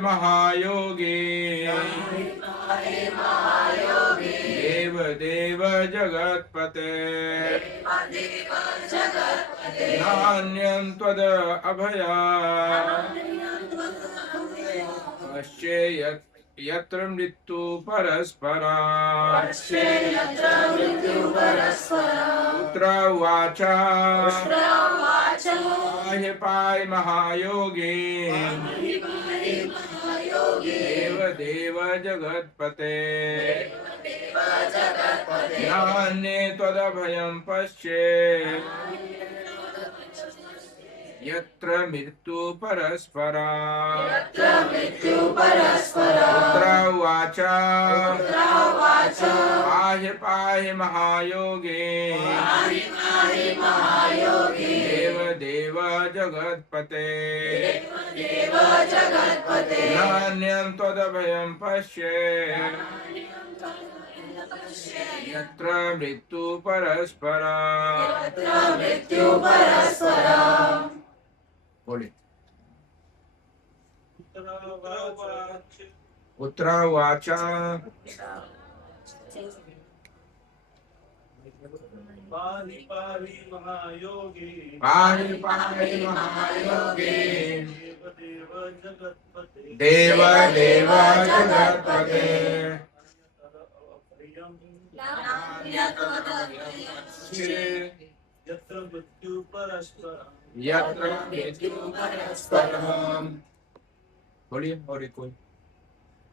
महायोगी देव देव जगत्पते नान्यं त्वद अभया पश्येत् यत्र मृत्यु परस्परा पुत्र उवाच पाहि पाहि महायोगी देव देव जगत्पते नान्ये त्वदभयं पश्येत् यत्र मृत्यु परस्परा पुत्र उवाच पाहि पाहि महायोगी देव देव जगत्पते नान्यं त्वदभयं पश्येत् यत्र मृत्यु परस्परा। बोले पुत्र उवाच पाहि पाहि महायोगी पाहि पाहि महायोगी देव देव देव जगत्पते देव जगत्पते यत्र मृत्यु परस्परम् यत्र मृत्यु परस्परम्। बोलिए और एक कोई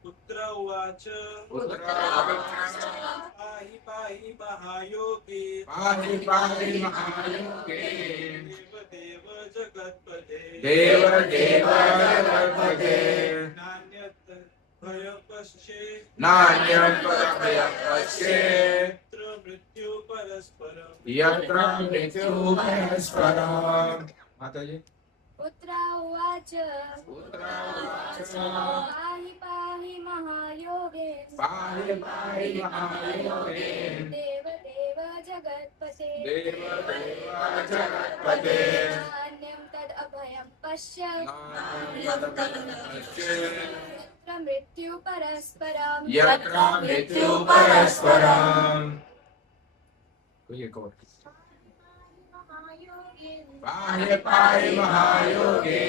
पुत्र उवाच पुत्र पाहि पाहि महायोगी पाहि पाहि महायोगी देव देव जगत्पते देव देव जगत्पते नान्यत् भयपश्येत् नान्यं त्वदभयं पश्येत् यत्र मृत्यु परस्परम् यत्र मृत्यु परस्परम्। माताजी पुत्र उवाच पुत्र उवाच पाहि पाहि महायोगे पाहि पाहि महायोगे देव देव जगत्पते देव देव जगत्पते नान्यं तद् अभयं पश्य नान्यं त्वदभयं पश्येत् यत्र मृत्यु परस्परम् यत्र मृत्यु परस्परम्। कोई एक और पाहि पाहि महायोगे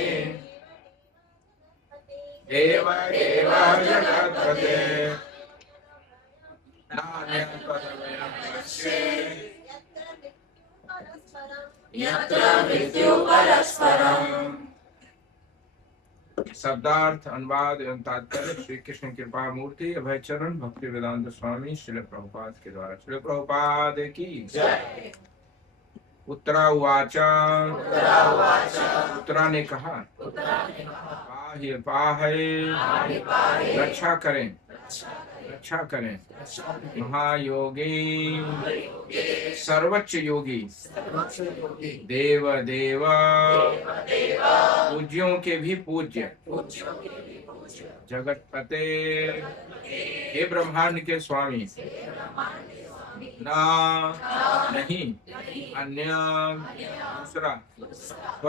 देव देव जगत्पते नान्यं त्वदभयं पश्येत् यत्र मृत्यु परस्परम्। शब्दार्थ अनुवाद एवं तात्पर्य श्री कृष्ण कृपा मूर्ति अभय चरण भक्ति वेदांत स्वामी श्रील प्रभुपाद के द्वारा। श्रील प्रभुपाद की जय। उत्तरा उवाच उत्तरा ने कहा पाहि पाहि रक्षा करें रक्षा करें महायोगी सर्वोच्च योगी देव देव पूज्यों के भी पूज्य जगतपते हे ब्रह्मांड के स्वामी ना नहीं अन्य दूसरा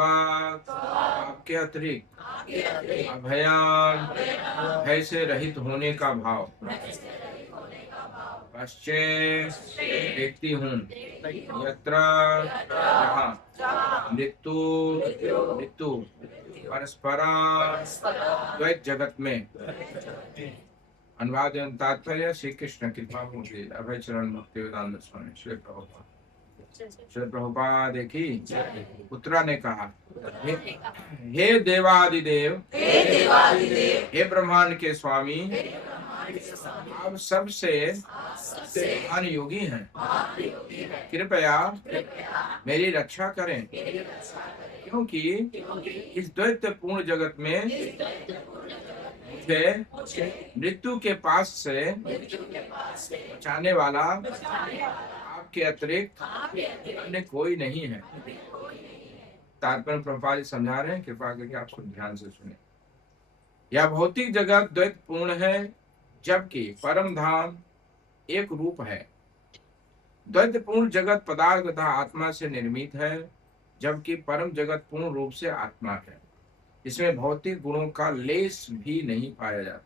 आपके अतिरिक्त अभयान भय से रहित होने का भाव पश्चेत देखती हूँ यत्र जहाँ मृत्यु मृत्यु परस्परा द्वैत जगत में। अनुवाद एवं तात्पर्य श्री कृष्ण कृपा मूर्ति अभय चरण भक्ति वेदांत स्वामी श्री प्रभुपाद की पुत्रा ने कहा हे देवादिदेव हे ब्रह्मांड के स्वामी आप सबसे महान योगी हैं कृपया मेरी रक्षा करें क्योंकि इस दैत्यपूर्ण जगत में मुझे मृत्यु के पास से बचाने वाला आपके अतिरिक्त अन्य कोई नहीं है। तात्पर्य प्रभुपाद समझा रहे हैं, कृपा करके आप सुन ध्यान से सुने। यह भौतिक जगत द्वैत पूर्ण है जबकि परम धाम एक रूप है। द्वैत पूर्ण जगत पदार्थ तथा आत्मा से निर्मित है जबकि परम जगत पूर्ण रूप से आत्मा है। इसमें भौतिक गुणों का लेस भी नहीं पाया जाता।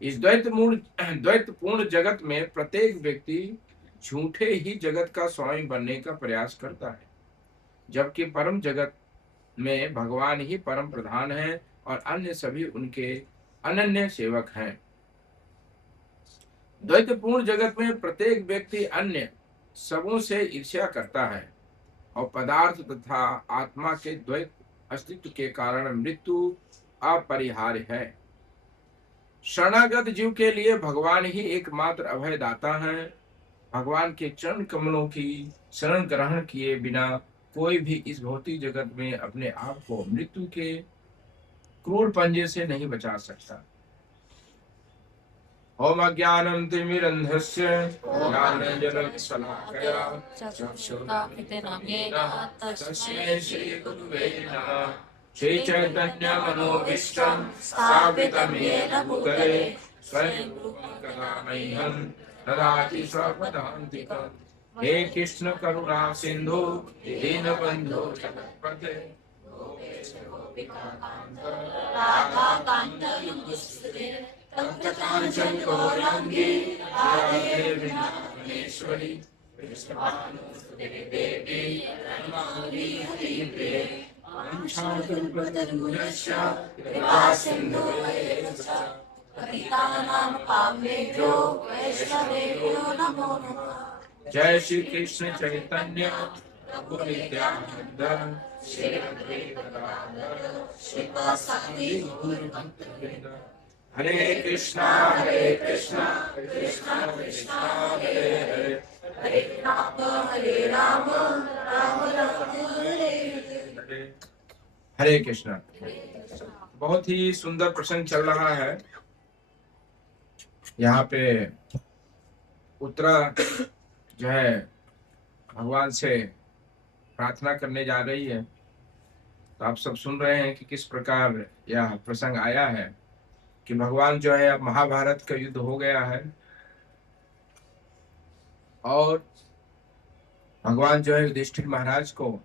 इस द्वैतपूर्ण जगत में प्रत्येक व्यक्ति झूठे ही जगत का स्वामी बनने का प्रयास करता है, जबकि परम जगत में भगवान ही परम प्रधान है और अन्य सभी उनके अनन्य सेवक हैं। द्वैतपूर्ण जगत में प्रत्येक व्यक्ति अन्य सबों से ईर्ष्या करता है और पदार्थ तथा आत्मा के द्वैत अस्तित्व के कारण मृत्यु अपरिहार्य है। शरणागत जीव के लिए भगवान ही एकमात्र अभय दाता है। भगवान के चरण कमलों की शरण ग्रहण किए बिना कोई भी इस भौतिक जगत में अपने आप को मृत्यु के क्रूर पंजे से नहीं बचा सकता। ओम अज्ञानं तिमिरन्धस्य ज्ञानञ्जनशलाकया चक्षुरुन्मिलितं येन तस्मै श्रीगुरुवे नमः। श्रीचैतन्यमनोभीष्टं स्थापितं येन भूतले स्वयं रूपं कदा मह्यं ददाति स्वपदान्तिकम्। हे कृष्ण करुणा सिन्धु दीनबन्धो जगत्पते गोपेश गोपिकाकान्त राधाकान्त नमोस्तुते। तप्तकाञ्चन गौराङ्गी राधे वृन्दावनेश्वरी कृष्णभानुसुते देवी प्रणमामि हरिप्रिये। वाञ्छाकल्पतरुभ्यश्च कृपासिन्धुभ्यश्च पतितानां पावनेभ्यो वैष्णवेभ्यो नमो नमः। जय श्री कृष्ण चैतन्य प्रभु नित्यानंद श्री अद्वैत गदाधर श्रीवासादि गौर भक्तवृंद। हरे कृष्णा कृष्णा कृष्णा हरे हरे हरे राम राम राम हरे हरे। हरे कृष्णा। बहुत ही सुंदर प्रसंग चल रहा है। यहाँ पे उत्तरा जो है भगवान से प्रार्थना करने जा रही है। तो आप सब सुन रहे हैं कि किस प्रकार यह प्रसंग आया है कि भगवान जो है अब महाभारत का युद्ध हो गया है और भगवान जो है युधिष्ठिर महाराज को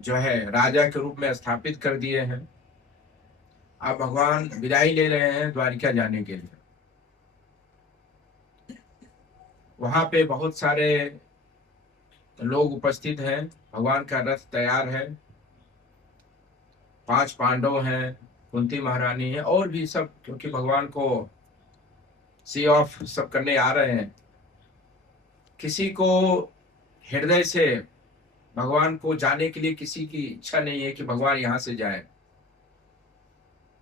जो है राजा के रूप में स्थापित कर दिए हैं। अब भगवान विदाई ले रहे हैं द्वारिका जाने के लिए। वहां पे बहुत सारे लोग उपस्थित हैं। भगवान का रथ तैयार है। 5 पांडव हैं, कुंती महारानी है और भी सब, क्योंकि भगवान को सी ऑफ सब करने आ रहे हैं। किसी को हृदय से भगवान को जाने के लिए किसी की इच्छा नहीं है कि भगवान यहाँ से जाए।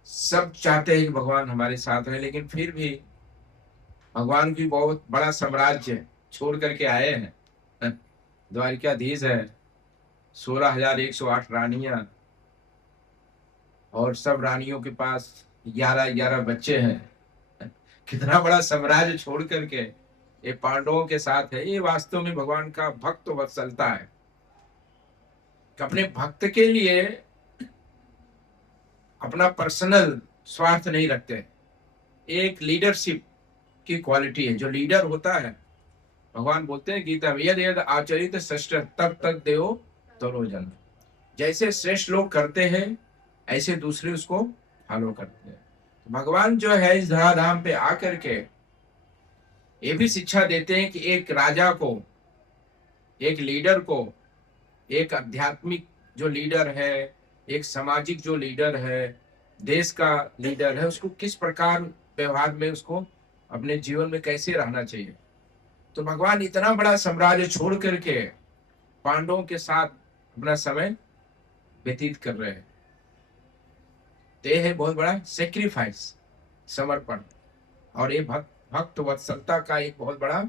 सब चाहते हैं कि भगवान हमारे साथ रहे, लेकिन फिर भी भगवान भी बहुत बड़ा साम्राज्य छोड़ करके आए हैं। द्वारिकाधीश है, 16,108 रानियां और सब रानियों के पास 11 बच्चे हैं। कितना बड़ा साम्राज्य छोड़ करके ये पांडवों के साथ है। ये वास्तव में भगवान का भक्त वत्सलता है। अपने भक्त के लिए अपना पर्सनल स्वार्थ नहीं रखते। एक लीडरशिप की क्वालिटी है। जो लीडर होता है, भगवान बोलते हैं गीता में, यद यद आचरित श्रेष्ठ तब तक देव तरोजन। जैसे श्रेष्ठ लोग करते हैं ऐसे दूसरे उसको फॉलो करते हैं। तो भगवान जो है इस धराधाम पे आकर के ये भी शिक्षा देते हैं कि एक राजा को, एक लीडर को, एक आध्यात्मिक जो लीडर है, एक सामाजिक जो लीडर है, देश का लीडर है, उसको किस प्रकार व्यवहार में उसको अपने जीवन में कैसे रहना चाहिए। तो भगवान इतना बड़ा साम्राज्य छोड़ करके पांडवों के साथ अपना समय व्यतीत कर रहे हैं। ये है बहुत बड़ा सेक्रीफाइस, समर्पण। और ये भक्त वत्सलता का एक बहुत बड़ा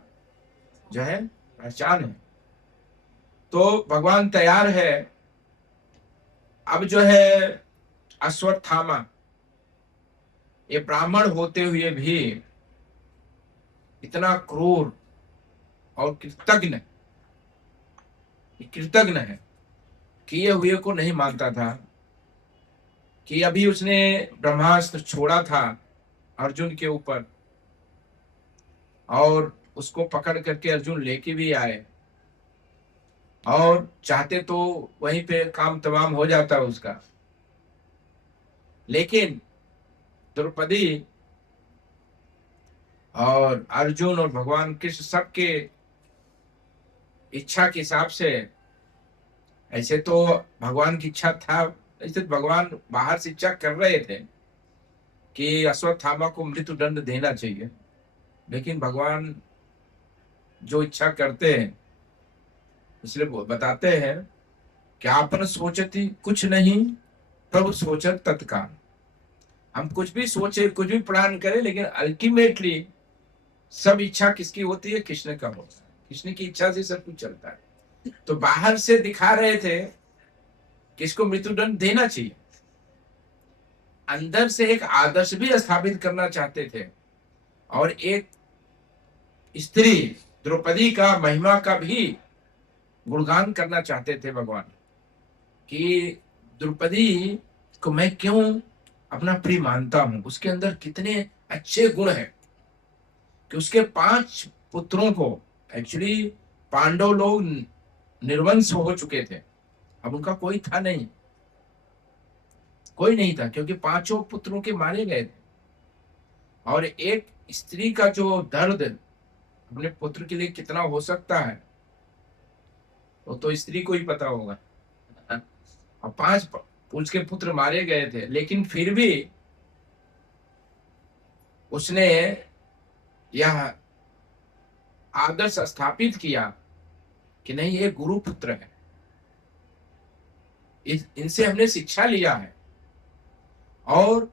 जो है पहचान है। तो भगवान तैयार है। अब जो है अश्वत्थामा, ये ब्राह्मण होते हुए भी इतना क्रूर और कृतज्ञ है, किए हुए को नहीं मानता था। कि अभी उसने ब्रह्मास्त्र छोड़ा था अर्जुन के ऊपर और उसको पकड़ करके अर्जुन लेके भी आए और चाहते तो वहीं पे काम तमाम हो जाता उसका, लेकिन द्रौपदी और अर्जुन और भगवान कृष्ण सबके इच्छा के हिसाब से, ऐसे तो भगवान की इच्छा था, ऐसे भगवान बाहर से इच्छा कर रहे थे कि अश्वत्थामा को मृत्यु दंड देना चाहिए, लेकिन भगवान जो इच्छा करते हैं इसलिए वो बताते हैं कि आपन सोचती कुछ नहीं, प्रभु सोचत तत्काल। हम कुछ भी सोचे, कुछ भी प्लान करें, लेकिन अल्टीमेटली सब इच्छा किसकी होती है? कृष्ण का होता है। कृष्ण की इच्छा से सब कुछ चलता है। तो बाहर से दिखा रहे थे कि इसको मृत्युदंड देना चाहिए, अंदर से एक आदर्श भी स्थापित करना चाहते थे, और एक स्त्री द्रौपदी का महिमा का भी गुणगान करना चाहते थे भगवान, कि द्रौपदी को मैं क्यों अपना प्रिय मानता हूं, उसके अंदर कितने अच्छे गुण हैं कि उसके 5 पुत्रों को, एक्चुअली पांडव लोग निर्वंश हो चुके थे, अब उनका कोई था नहीं, कोई नहीं था, क्योंकि 5 पुत्रों के मारे गए थे। और एक स्त्री का जो दर्द अपने पुत्र के लिए कितना हो सकता है वो तो स्त्री को ही पता होगा। और 5 उसके पुत्र मारे गए थे, लेकिन फिर भी उसने यह आदर्श स्थापित किया कि नहीं, ये गुरु पुत्र है, इनसे हमने शिक्षा लिया है, और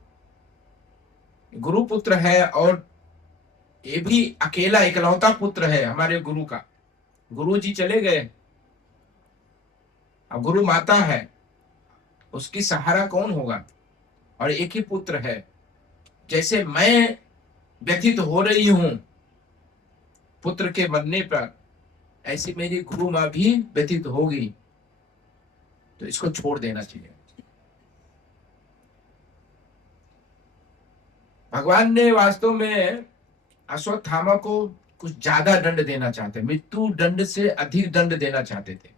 गुरु पुत्र है, और ये भी अकेला इकलौता पुत्र है हमारे गुरु का। गुरु जी चले गए, अब गुरु माता है, उसकी सहारा कौन होगा? और एक ही पुत्र है। जैसे मैं व्यथित हो रही हूं पुत्र के मरने पर, ऐसी मेरी गुरु मां भी व्यथित होगी, तो इसको छोड़ देना चाहिए। भगवान ने वास्तव में अश्वत्थामा को कुछ ज्यादा दंड देना चाहते, मृत्यु दंड से अधिक दंड देना चाहते थे,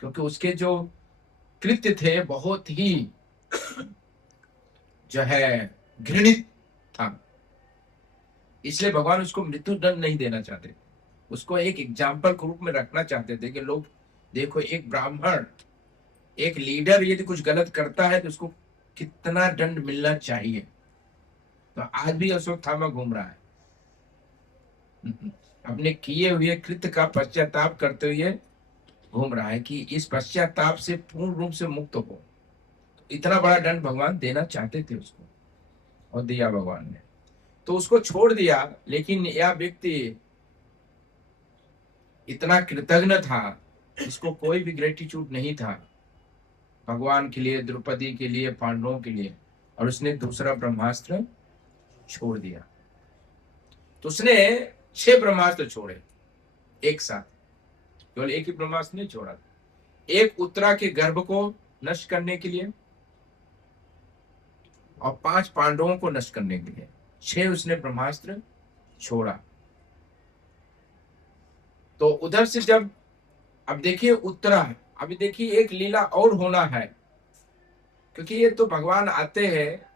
क्योंकि उसके जो कृत्य थे बहुत ही जो है घृणित था, इसलिए भगवान उसको मृत्यु दंड नहीं देना चाहते, उसको एक एग्जाम्पल के रूप में रखना चाहते थे कि लोग देखो, एक ब्राह्मण, एक लीडर यदि कुछ गलत करता है तो उसको कितना दंड मिलना चाहिए। तो आज भी अश्वत्थामा घूम रहा है अपने किए हुए कृत्य का पश्चाताप करते हुए घूम रहा है, कि इस पश्चाताप से पूर्ण रूप से मुक्त हो। तो इतना बड़ा दंड भगवान देना चाहते थे उसको, और दिया भगवान ने, तो उसको छोड़ दिया। लेकिन यह व्यक्ति इतना कृतज्ञ था, इसको कोई भी ग्रेटिट्यूड नहीं था भगवान के लिए, द्रौपदी के लिए, पांडवों के लिए, और उसने दूसरा ब्रह्मास्त्र छोड़ दिया। तो उसने 6 ब्रह्मास्त्र छोड़े एक साथ, केवल एक ही ब्रह्मास्त्र नहीं छोड़ा। एक उत्तरा के गर्भ को नष्ट करने के लिए, और 5 पांडवों को नष्ट करने के लिए 6 उसने ब्रह्मास्त्र छोड़ा। तो उधर से जब, अब देखिए उत्तरा, अभी देखिए एक लीला और होना है, क्योंकि ये तो भगवान आते हैं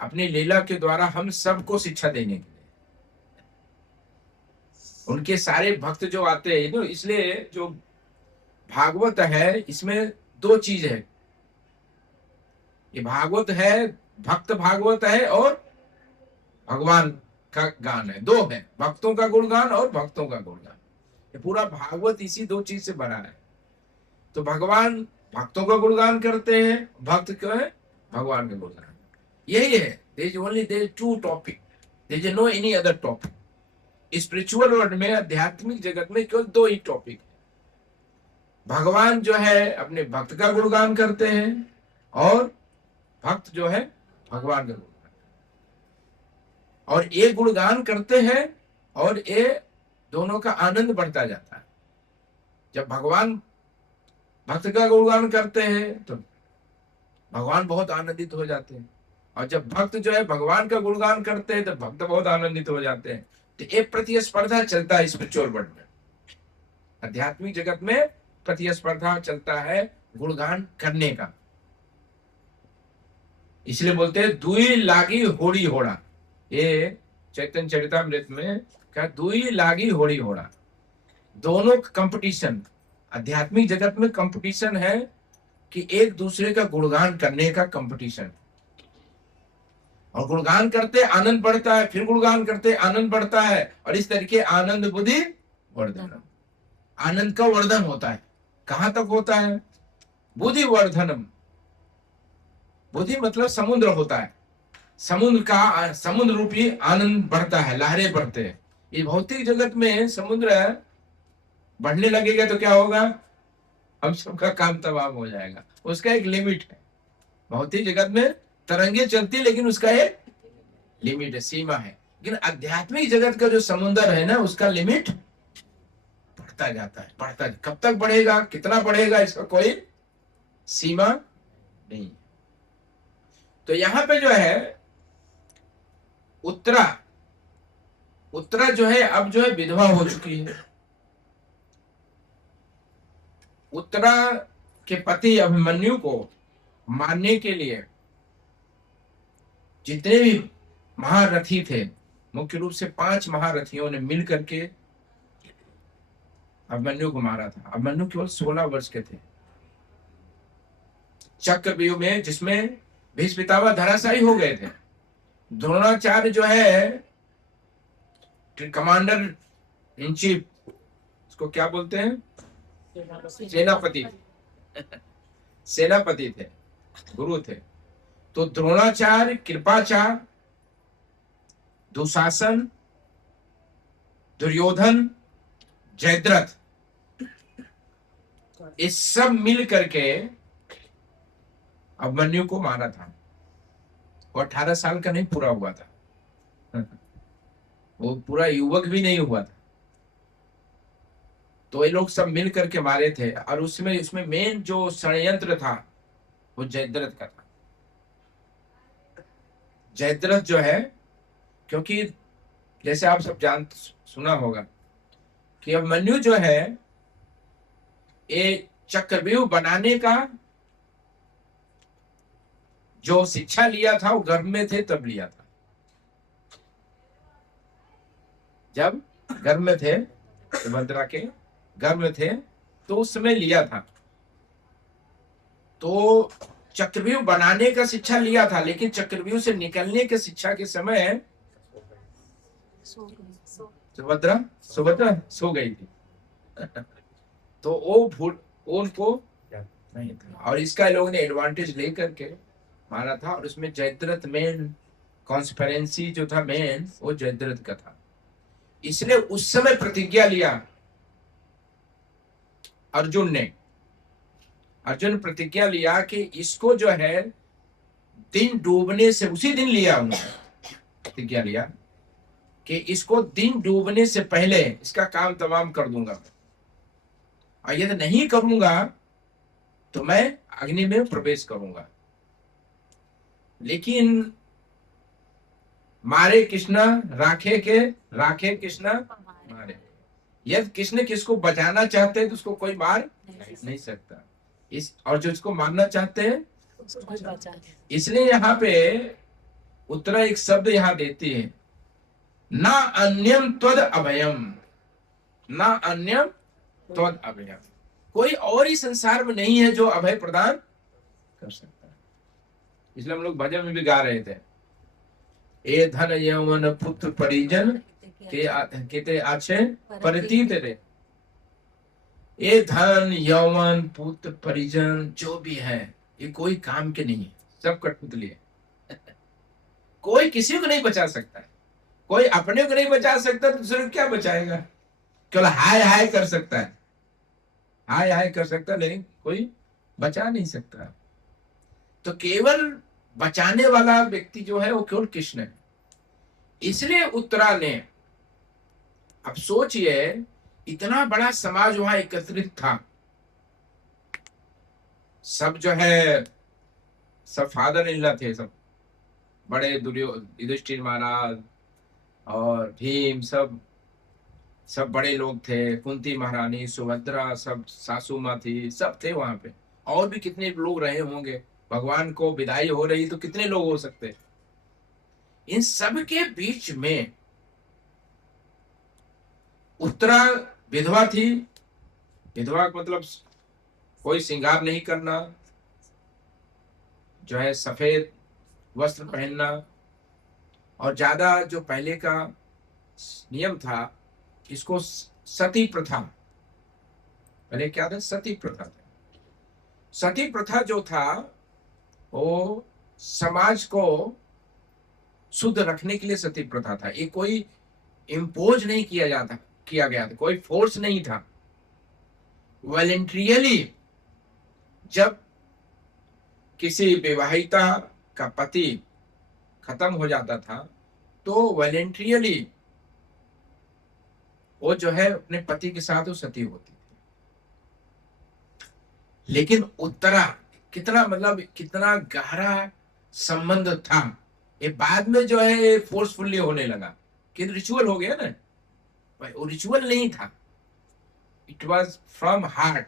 अपनी लीला के द्वारा हम सबको शिक्षा देने के लिए। उनके सारे भक्त जो आते हैं, इसलिए जो भागवत है इसमें 2 चीज है, ये भागवत है, भक्त भागवत है, और भगवान का गान है, 2 है, भक्तों का गुणगान और भक्तों का गुणगान। ये पूरा भागवत इसी 2 चीज से बना है। तो भगवान भक्तों का गुणगान करते हैं, भक्त क्यों है? भगवान का गुणगान। यही है, there is only there is 2 topic, there is no any other topic। Spiritual world में, आध्यात्मिक जगत में केवल 2 ही टॉपिक है। भगवान जो है अपने भक्त का गुणगान करते हैं, और भक्त जो है भगवान का गुणगान, और ये गुणगान करते हैं, और ये दोनों का आनंद बढ़ता जाता है। जब भगवान भक्त का गुणगान करते हैं तो भगवान बहुत आनंदित हो जाते हैं, और जब भक्त जो है भगवान का गुणगान करते हैं तो भक्त बहुत आनंदित हो जाते हैं। तो एक प्रतिस्पर्धा चलता है स्पिरिचुअल वर्ल्ड में, आध्यात्मिक जगत में प्रतिस्पर्धा चलता है गुणगान करने का। इसलिए बोलते हैं दुई लागी होड़ी होड़ा। ये चैतन्य चरितामृत में क्या, दुई लागी होड़ी होड़ा, दोनों कंपटीशन। आध्यात्मिक जगत में कंपटीशन है कि एक दूसरे का गुणगान करने का कंपटीशन, और गुणगान करते आनंद बढ़ता है, फिर गुणगान करते आनंद बढ़ता है, और इस तरीके आनंद बुद्धि वर्धनम, आनंद का वर्धन होता है। कहां तक होता है? बुद्धि वर्धनम। बुद्धि मतलब समुद्र होता है, समुद्र का, समुद्र रूपी आनंद बढ़ता है, लहरें बढ़ते हैं। इस भौतिक जगत में समुद्र बढ़ने लगेगा तो क्या होगा? हम सबका काम तमाम हो जाएगा। उसका एक लिमिट है। भौतिक जगत में तरंगे चलती, लेकिन उसका एक लिमिट है, सीमा है। लेकिन आध्यात्मिक जगत का जो समुद्र है ना, उसका लिमिट बढ़ता जाता है, बढ़ता। कब तक बढ़ेगा, कितना बढ़ेगा, इसका कोई सीमा नहीं। तो यहां पे जो है उत्तरा, उत्तरा जो है अब जो है विधवा हो चुकी है। उत्तरा के पति अभिमन्यु को मारने के लिए जितने भी महारथी थे, मुख्य रूप से 5 महारथियों ने मिल करके अभिमन्यु को मारा था। अभिमन्यु केवल 16 वर्ष के थे। चक्रव्यूह में, जिसमें भीष्म पितामह धराशायी हो गए थे। द्रोणाचार्य जो है कमांडर इन चीफ, उसको क्या बोलते हैं? सेनापति। सेनापति थे, गुरु थे। तो द्रोणाचार्य, कृपाचार्य, दुशासन, दुर्योधन, जयद्रथ, ये सब मिल करके अभिमन्यु को मारा था। वो 18 साल का नहीं पूरा हुआ था, वो पूरा युवक भी नहीं हुआ था। तो ये लोग सब मिल करके मारे थे। और उसमें मेन जो षड्यंत्र था वो जयद्रथ का था। जयद्रथ जो है, क्योंकि जैसे आप सब सुना होगा कि अभिमन्यु जो है ये चक्रव्यूह बनाने का जो शिक्षा लिया था वो गर्भ में थे तब लिया था। जब गर्भ में थे, सुभद्रा के गर्भ में थे, तो उस समय लिया था। तो चक्रव्यूह बनाने का शिक्षा लिया था, लेकिन चक्रव्यूह से निकलने के शिक्षा के समय सुभद्रा सो गई थी। तो वो उनको नहीं था, और इसका लोगों ने एडवांटेज लेकर के मारा था। और उसमें जयद्रथ मेन कॉन्स्पिरेंसी जो था मेन, वो जयद्रथ का था। इसलिए उस समय प्रतिज्ञा लिया अर्जुन ने। अर्जुन प्रतिज्ञा लिया कि इसको जो है दिन डूबने से, उसी दिन लिया उन्होंने प्रतिज्ञा लिया कि इसको दिन डूबने से पहले इसका काम तमाम कर दूंगा, और यदि नहीं करूंगा तो मैं अग्नि में प्रवेश करूंगा। लेकिन मारे कृष्णा राखे कृष्णा मारे। यदि कृष्ण किसको बचाना चाहते हैं तो उसको कोई मार नहीं सकता, और जो इसको मारना चाहते हैं। इसलिए यहाँ पे उत्तरा एक शब्द यहाँ देती है, ना अन्यम त्वद अभयम, ना अन्यम त्वद अभयम। कोई और ही संसार में नहीं है जो अभय प्रदान कर सकता है। इसलिए हम लोग भजन में भी गा रहे थे, ए धन यौवन पुत्र परिजन के आछे परितीत रे। ये धन यौवन पुत्र परिजन जो भी है, ये कोई काम के नहीं है, सब कठपुतली है। कोई किसी को नहीं बचा सकता है, कोई अपने को नहीं बचा सकता तो दूसरे को क्या बचाएगा? केवल हाय हाय कर सकता है, हाय हाय कर सकता है, लेकिन कोई बचा नहीं सकता। तो केवल बचाने वाला व्यक्ति जो है वो केवल कृष्ण है। इसलिए उत्तरा ने, अब सोचिए इतना बड़ा समाज वहां एकत्रित था, सब जो है सब फादर इन लॉ थे, सब बड़े युधिष्ठिर महाराज और भीम, सब बड़े लोग थे। कुंती महारानी, सुभद्रा, सब सासू माँ थी, सब थे वहां पे। और भी कितने लोग रहे होंगे, भगवान को विदाई हो रही तो कितने लोग हो सकते। इन सब के बीच में उत्तरा विधवा थी। विधवा का मतलब कोई श्रृंगार नहीं करना, जो है सफेद वस्त्र पहनना, और ज्यादा जो पहले का नियम था इसको सती प्रथा, पहले क्या था, सती प्रथा था। सती प्रथा जो था वो समाज को शुद्ध रखने के लिए सती प्रथा था। ये कोई इम्पोज नहीं किया गया था, कोई फोर्स नहीं था। वॉलंटरियली जब किसी विवाहिता का पति खत्म हो जाता था तो वॉलंटरियली वो जो है अपने पति के साथ वो सती होती थी। लेकिन उत्तरा कितना मतलब कितना गहरा संबंध था, ये बाद में जो है फोर्सफुली होने लगा कि रिचुअल हो गया ना, वो रिचुअल नहीं था, इट वाज फ्रॉम हार्ट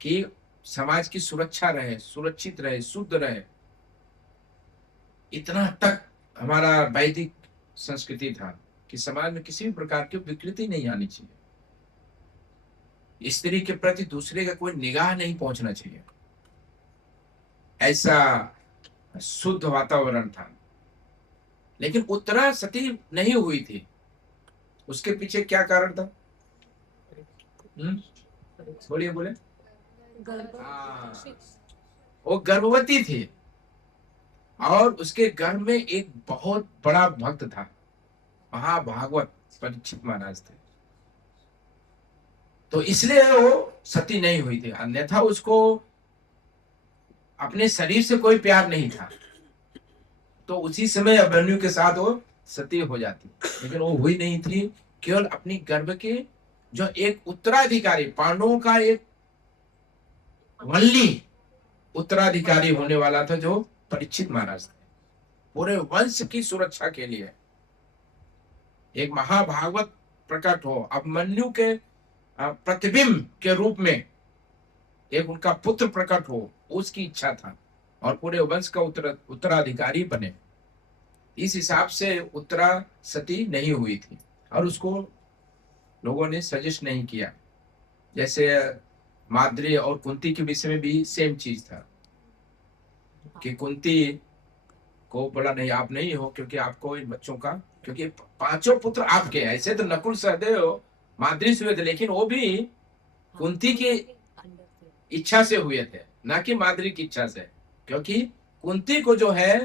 कि समाज की सुरक्षा रहे, सुरक्षित रहे, शुद्ध रहे। इतना तक हमारा वैदिक संस्कृति था कि समाज में किसी भी प्रकार की विकृति नहीं आनी चाहिए, स्त्री के प्रति दूसरे का कोई निगाह नहीं पहुंचना चाहिए, ऐसा शुद्ध वातावरण था। लेकिन उत्तरा सती नहीं हुई थी, उसके पीछे क्या कारण था? बोलिए बोले। वो गर्भवती थी और उसके गर्भ में एक बहुत बड़ा भक्त था, महाभागवत परीक्षित महाराज थे, तो इसलिए वो सती नहीं हुई थी। अन्यथा उसको अपने शरीर से कोई प्यार नहीं था तो उसी समय अभिमन्यु के साथ वो सती हो जाती, लेकिन वो हुई नहीं थी। केवल अपनी गर्भ के जो एक उत्तराधिकारी, पांडवों का एक वल्ली उत्तराधिकारी होने वाला था जो परीक्षित महाराज थे, पूरे वंश की सुरक्षा के लिए एक महाभागवत प्रकट हो, अभिमन्यु के प्रतिबिंब के रूप में एक उनका पुत्र प्रकट हो, उसकी इच्छा था और पूरे वंश का उत्तराधिकारी बने। इस हिसाब से उत्तरा सती नहीं हुई थी और उसको लोगों ने सजेस्ट नहीं किया। जैसे माद्री और कुंती के विषय में भी सेम चीज था कि कुंती को बोला नहीं, आप नहीं हो, क्योंकि आपको इन बच्चों का, क्योंकि 5 पुत्र आपके, ऐसे तो नकुल सहदेव माद्री से हुए थे, लेकिन वो भी कुंती की इच्छा से हुए थे, ना कि माद्री की इच्छा से, क्योंकि कुंती को जो है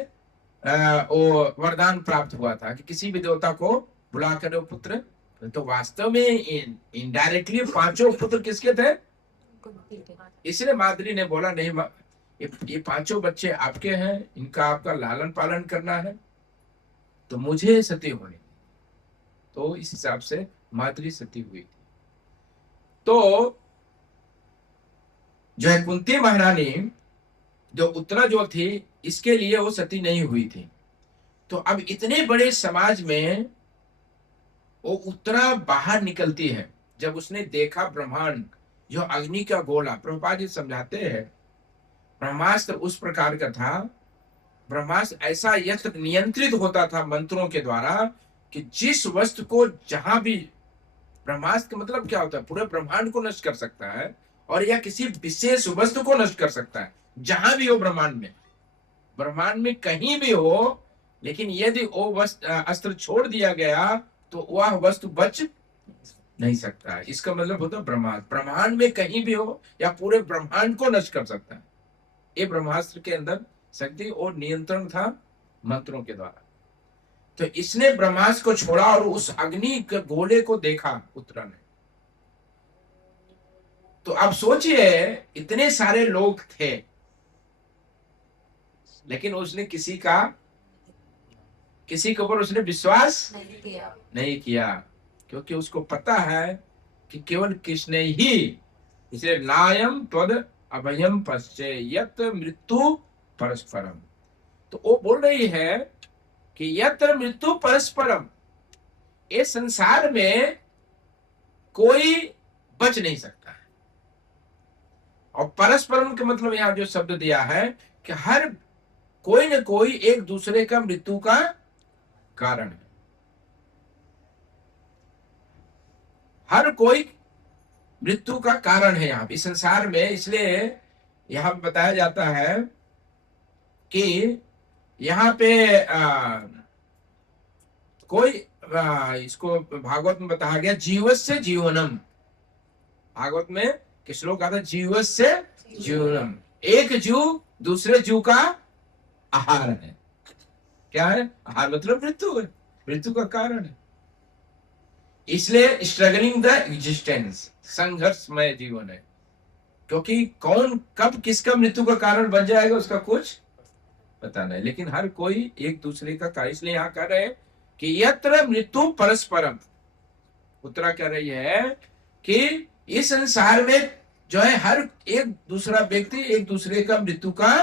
वो वरदान प्राप्त हुआ था कि किसी भी देवता को बुला कर पुत्र, तो वास्तव में इनडायरेक्टली 5 पुत्र किसके थे? इसलिए माद्री ने बोला नहीं, ये 5 बच्चे आपके हैं, इनका आपका लालन पालन करना है, तो मुझे सती होनी। तो इस हिसाब से माद्री सती हुई थी। तो जो है कुंती महारानी जो उत्तरा जो थी, इसके लिए वो सती नहीं हुई थी। तो अब इतने बड़े समाज में वो उत्तरा बाहर निकलती है। जब उसने देखा ब्रह्मांड जो अग्नि का गोला, प्रभुपाद जी समझाते हैं ब्रह्मास्त्र उस प्रकार का था, ब्रह्मास्त्र ऐसा यंत्र नियंत्रित होता था मंत्रों के द्वारा कि जिस वस्तु को जहां भी, ब्रह्मास्त्र मतलब क्या होता है, पूरे ब्रह्मांड को नष्ट कर सकता है और या किसी विशेष वस्तु को नष्ट कर सकता है, जहां भी हो ब्रह्मांड में कहीं भी हो। लेकिन यदि वो अस्त्र छोड़ दिया गया तो वह वस्तु बच नहीं सकता है। इसका मतलब होता है ब्रह्मांड में कहीं भी हो या पूरे ब्रह्मांड को नष्ट कर सकता है। ये ब्रह्मास्त्र के अंदर शक्ति और नियंत्रण था मंत्रों के द्वारा। तो इसने ब्रह्मास्त्र को छोड़ा और उस अग्नि के गोले को देखा उत्तरा ने। तो अब सोचिए इतने सारे लोग थे, लेकिन उसने किसी के ऊपर उसने विश्वास नहीं किया, क्योंकि उसको पता है कि केवल कृष्ण ही, इसलिए नायम त्वद अभयम पश्चेयत मृत्यु परस्परम। तो वो बोल रही है कि यत्र मृत्यु परस्परम, इस संसार में कोई बच नहीं सकता है। और परस्परम का मतलब यहाँ जो शब्द दिया है कि हर कोई न कोई एक दूसरे का मृत्यु का कारण है। हर कोई मृत्यु का कारण है यहाँ इस संसार में। इसलिए यहाँ बताया जाता है कि यहाँ पे इसको भागवत में बताया गया जीवस्य जीवनम। भागवत में कि श्लोक आता है जीवस्य जीवनम, एक जीव दूसरे जीव का आहार है। क्या है आहार? मतलब मृत्यु है, मृत्यु का कारण है। इसलिए स्ट्रगलिंग द एग्जिस्टेंस, संघर्षमय जीवन है, क्योंकि कौन कब किसका मृत्यु का कारण बन जाएगा उसका कुछ पता नहीं, लेकिन हर कोई एक दूसरे का कारण। इसलिए यहाँ कह रहे हैं कि यत्र मृत्यु परस्परम। उत्तरा कह रही है कि इस संसार में जो है हर एक दूसरा व्यक्ति एक दूसरे का मृत्यु का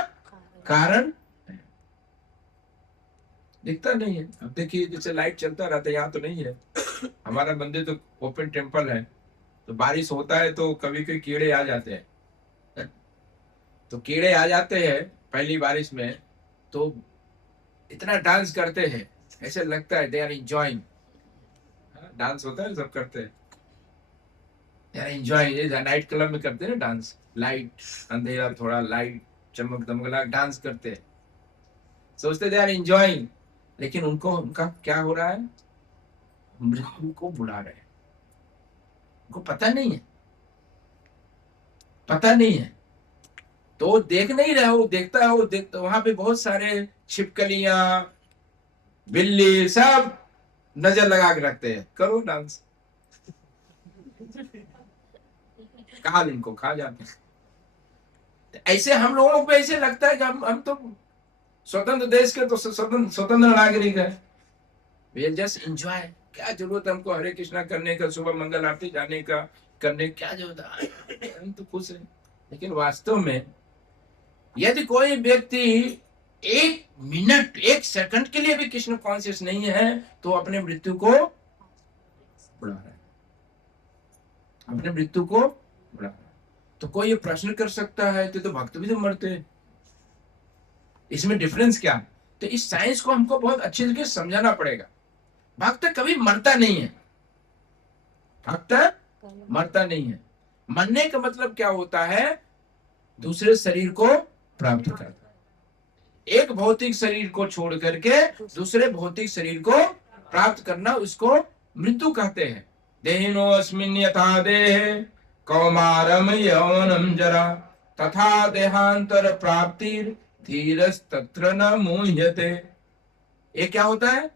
कारण है। दिखता नहीं है। अब देखिए जैसे लाइट चलता रहता है, यहाँ तो नहीं है। हमारा मंदिर तो ओपन टेम्पल है, तो बारिश होता है तो कभी कभी कीड़े आ जाते हैं। तो कीड़े आ जाते हैं पहली बारिश में, तो इतना डांस करते हैं, ऐसे लगता है दे आर एंजॉयिंग। डांस होता है सब करते हैं, they are enjoying. Night club में करते हैं ना डांस, लाइट अंधेरा थोड़ा लाइट चमक दमक डांस करते हैं, सोचते दे आर एंजॉयिंग, लेकिन उनको उनका क्या हो रहा है? मृत्यु को बुला रहे हैं। उनको पता नहीं है, पता नहीं है, तो देख नहीं रहे हो। देखता है वो, देखता वहां पे बहुत सारे छिपकलियां बिल्ली सब नजर लगा के रखते हैं, करो डांस, काल इनको खा जाते हैं। ऐसे हम लोगों को ऐसे लगता है कि हम तो स्वतंत्र देश के तो स्वतंत्र नागरिक है, वी जस्ट एंजॉय। क्या जरूरत है हमको हरे कृष्णा करने का, सुबह मंगल आरती जाने का, करने क्या जरूरत है? हम तो खुश हैं। लेकिन वास्तव में यदि कोई व्यक्ति एक मिनट एक सेकंड के लिए भी कृष्ण कॉन्शियस नहीं है, तो अपने मृत्यु को बुला रहा है, अपने मृत्यु को बुला रहा है। तो कोई ये प्रश्न कर सकता है तो भक्त भी तो मरते हैं, इसमें डिफरेंस क्या? तो इस साइंस को हमको बहुत अच्छे तरीके से समझाना पड़ेगा। भक्त कभी मरता नहीं है, भक्त मरता नहीं है। मरने का मतलब क्या होता है? दूसरे शरीर को प्राप्त करना। एक भौतिक शरीर को छोड़ करके दूसरे भौतिक शरीर को प्राप्त करना, उसको मृत्यु कहते हैं। देहिनो अस्मिन् यथा देहे कौमारम यौवनम जरा तथा देहांतर प्राप्तिर धीरस्तत्र न मुह्यते। ये क्या होता है?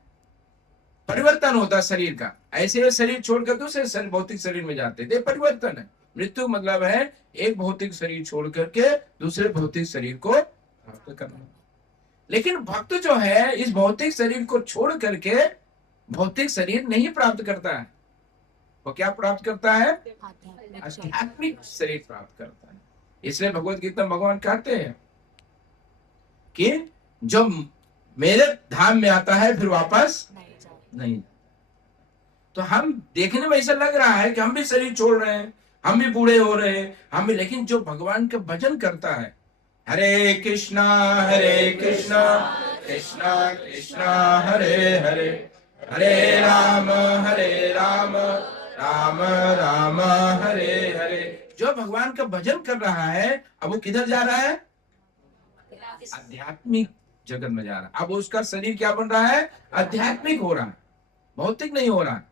परिवर्तन होता है शरीर का। ऐसे शरीर छोड़कर दूसरे भौतिक शरीर में जाते हैं, परिवर्तन है। मृत्यु मतलब है एक भौतिक शरीर छोड़ करके दूसरे भौतिक शरीर को प्राप्त करना। लेकिन भक्त जो है इस भौतिक शरीर को छोड़ करके भौतिक शरीर नहीं प्राप्त करता है, वो क्या प्राप्त करता है? आध्यात्मिक शरीर प्राप्त करता है। इसलिए भगवत गीता में भगवान कहते हैं कि जो मेरे धाम में आता है फिर वापस नहीं। तो हम देखने में ऐसा लग रहा है कि हम भी शरीर छोड़ रहे हैं, हम भी बूढ़े हो रहे हैं, हम भी, लेकिन जो भगवान का भजन करता है, हरे कृष्णा कृष्णा कृष्णा हरे हरे, हरे राम राम राम हरे हरे, जो भगवान का भजन कर रहा है, अब वो किधर जा रहा है? आध्यात्मिक जगत में जा रहा है। अब उसका शरीर क्या बन रहा है? आध्यात्मिक हो रहा है, भौतिक नहीं हो रहा है।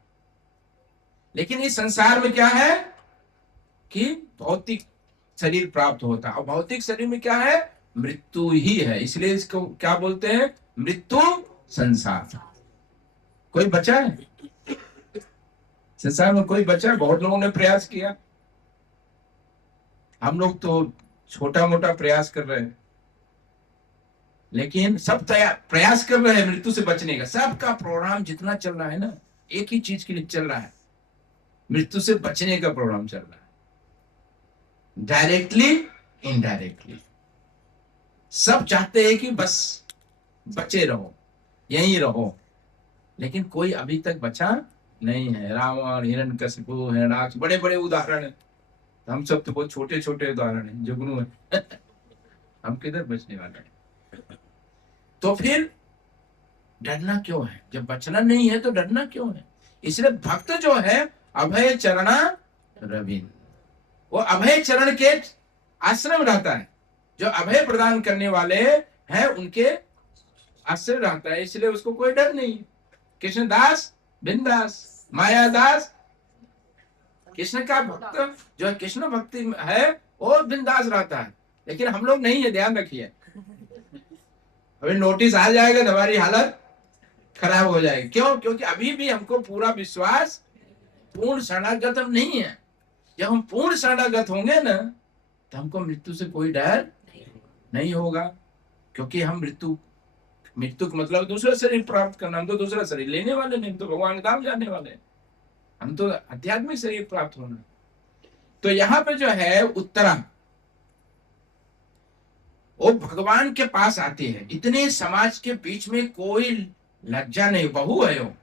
लेकिन इस संसार में क्या है कि भौतिक शरीर प्राप्त होता है, और भौतिक शरीर में क्या है? मृत्यु ही है। इसलिए इसको क्या बोलते हैं? मृत्यु संसार। कोई बचा है संसार में? कोई बचा है? बहुत लोगों ने प्रयास किया, हम लोग तो छोटा मोटा प्रयास कर रहे हैं, लेकिन सब प्रयास कर रहे हैं मृत्यु से बचने का। सबका प्रोग्राम जितना चल रहा है ना, एक ही चीज के लिए चल रहा है, मृत्यु से बचने का प्रोग्राम चल रहा है। डायरेक्टली इनडायरेक्टली सब चाहते हैं कि बस बचे रहो, यहीं रहो, लेकिन कोई अभी तक बचा नहीं है। रावण, हिरण्यकशिपु, हिरण्याक्ष, बड़े बड़े उदाहरण है। तो हम सब तो बहुत छोटे छोटे उदाहरण हैं, जुगनू है। हम किधर बचने वाले हैं? तो फिर डरना क्यों है? जब बचना नहीं है तो डरना क्यों है? इसलिए भक्त जो है अभय चरणा रविंद्र, वो अभय चरण के आश्रम रहता है। जो अभय प्रदान करने वाले हैं उनके आश्रय रहता है, इसलिए उसको कोई डर नहीं। कृष्णदास बिंदास, मायादास, कृष्ण का भक्त जो है, कृष्ण भक्ति है वो बिंदास रहता है। लेकिन हम लोग नहीं है, ध्यान रखिए। अभी नोटिस आ जाएगा तो हमारी हालत खराब हो जाएगी। क्यों? क्योंकि अभी भी हमको पूरा विश्वास, पूर्ण शरणागत हम नहीं है। जब हम पूर्ण शरणागत होंगे ना तो हमको मृत्यु से कोई डर नहीं होगा। क्योंकि हम मृत्यु का मतलब दूसरा शरीर प्राप्त करना। हम तो दूसरा शरीर लेने वाले नहीं, हम तो भगवान धाम जाने वाले हैं। हम तो आध्यात्मिक शरीर प्राप्त होना। तो यहाँ पे जो है उत्तरा, वो भगवान के पास आती है। इतने समाज के बीच में कोई लज्जा नहीं। बहू है, वो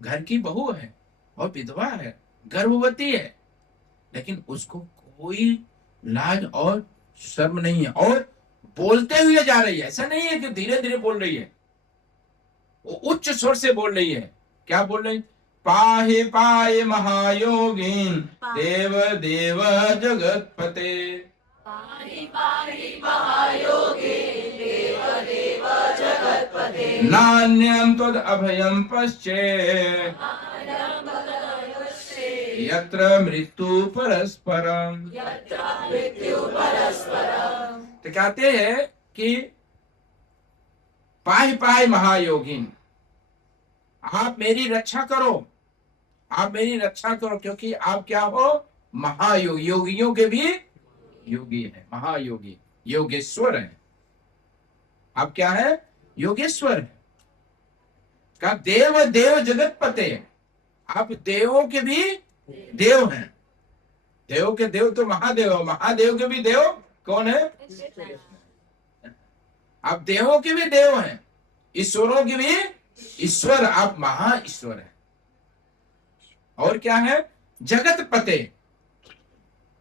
घर की बहू है और विधवा है, गर्भवती है, लेकिन उसको कोई लाज और शर्म नहीं है। और बोलते हुए जा रही है। ऐसा नहीं है कि धीरे धीरे बोल रही है, वो उच्च स्वर से बोल रही है। क्या बोल रही? पाहि पाहि महायोगीन देव देव जगतपते, पाहि पाहि महायोगे देव देव जगत्पते, नान्यं त्वद् अभयं पश्ये यत्र मृत्यु परस्परम। यत्र मृत्यु परस्परम। तो कहते हैं कि पाहि पाहि महायोगीन, आप मेरी रक्षा करो, आप मेरी रक्षा करो, क्योंकि आप क्या हो? महायोगी, योगियों के भी योगी है, महायोगी, योगेश्वर है। आप क्या है? योगेश्वर है। का देव देव जगतपते, आप देवों के भी देव हैं। देव के देव तो महादेव, महादेव के भी देव कौन है? आप देवों के भी देव हैं, ईश्वरों के भी ईश्वर, आप महा ईश्वर हैं। और क्या है? जगत पते,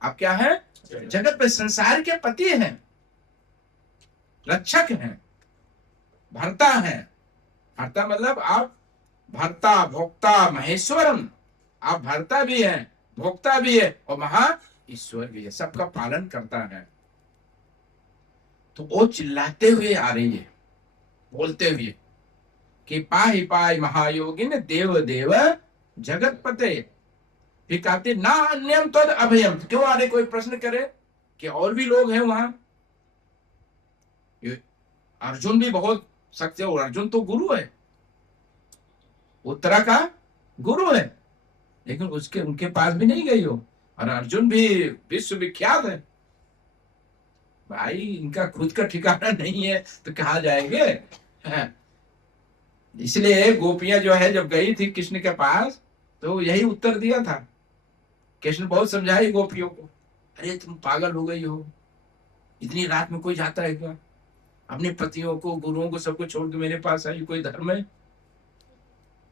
आप क्या है? जगत पे संसार के पति हैं, रक्षक हैं, भर्ता हैं। भर्ता मतलब आप भर्ता भोक्ता महेश्वरम, आप भर्ता भी हैं, भोक्ता भी है और महा ईश्वर भी है, सबका पालन करता है। तो वो चिल्लाते हुए आ रही है, बोलते हुए कि पाहि पाहि महायोगिन देव देव जगतपते। फिर कहते ना अन्यम तद अभयम। क्यों आ रहे? कोई प्रश्न करे कि और भी लोग हैं वहां। अर्जुन भी बहुत सख्त है, और अर्जुन तो गुरु है, उत्तरा का गुरु है, लेकिन उनके पास भी नहीं गई हो। और अर्जुन भी विश्वविख्यात है भाई, इनका खुद का ठिकाना नहीं है तो कहाँ जाएंगे? इसलिए गोपियां जो है जब गई थी कृष्ण के पास तो यही उत्तर दिया था। कृष्ण बहुत समझाई गोपियों को, अरे तुम पागल हो गई हो, इतनी रात में कोई जाता है क्या? अपने पतियों को, गुरुओं को, सबको छोड़ के मेरे पास आई। कोई धर्म है?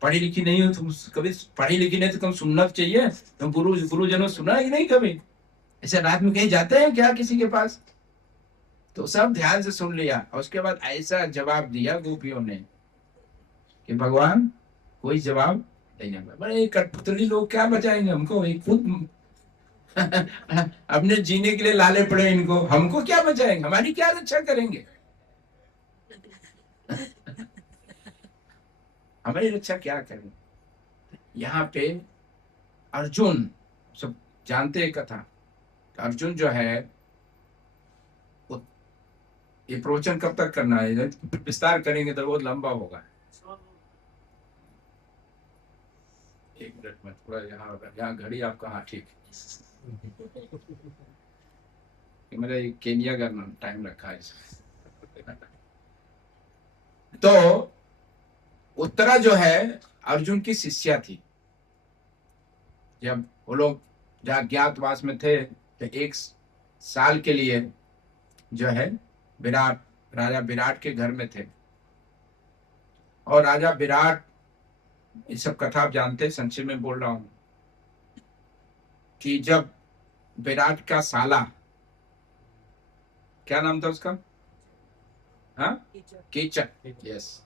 पढ़ी लिखी नहीं हो तुम, कभी पढ़ी लिखी नहीं तो तुम सुनना चाहिए। तुम गुरुजनों सुना ही नहीं कभी? ऐसे रात में कहीं जाते हैं क्या किसी के पास? तो सब ध्यान से सुन लिया और उसके बाद ऐसा जवाब दिया गोपियों ने कि भगवान कोई जवाब नहीं। बड़े कठपुतली लोग क्या बचाएंगे हमको? खुद अपने जीने के लिए लाले पड़े इनको, हमको क्या बचाएंगे? हमारी क्या रक्षा करेंगे? हमारी रक्षा क्या करेंगे? यहाँ पे अर्जुन, सब जानते हैं कथा, अर्जुन जो है, ये प्रवचन कब तक करना है? विस्तार करेंगे तो बहुत लंबा होगा। एक मिनट में थोड़ा यहाँ घड़ी आपका, हाँ ठीक है, मेरा केनिया का टाइम रखा है इसमें। तो उत्तरा जो है अर्जुन की शिष्या थी। जब वो लोग जहाँ ज्ञातवास में थे तो 1 साल के लिए जो है राजा विराट के घर में थे। और राजा विराट, ये सब कथा आप जानते हैं, संक्षेप में बोल रहा हूं कि जब विराट का साला, क्या नाम था उसका? हाँ, कीचक। यस,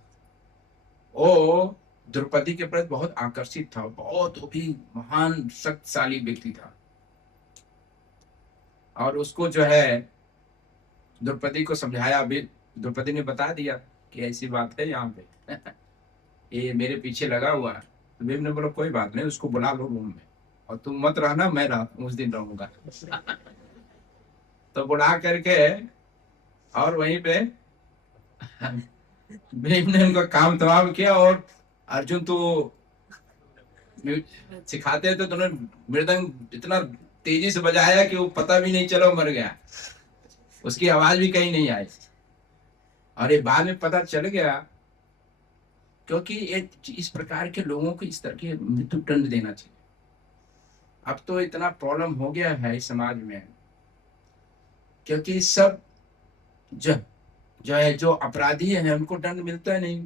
वो द्रौपदी के प्रति बहुत आकर्षित था, बहुत वो भी महान शक्तिशाली व्यक्ति था, और उसको जो है द्रौपदी को समझाया भी। द्रौपदी ने बता दिया कि ऐसी बात है यहाँ पे ये मेरे पीछे लगा हुआ है। तो भीम ने बोला कोई बात नहीं, उसको बुला लो रूम में, और तुम मत रहना, मैं उस दिन रहूंगा तो बुला करके और वहीं पे भीम ने उनका काम तमाम किया। और अर्जुन तो सिखाते थे तो उन्होंने मृदंग इतना तेजी से बजाया कि वो पता भी नहीं चला मर गया, उसकी आवाज भी कहीं नहीं आई। और ये बाद में पता चल गया, क्योंकि इस प्रकार के लोगों को इस तरह के मृत्यु दंड देना चाहिए। अब तो इतना प्रॉब्लम हो गया है इस समाज में, क्योंकि सब जो अपराधी है उनको दंड मिलता नहीं।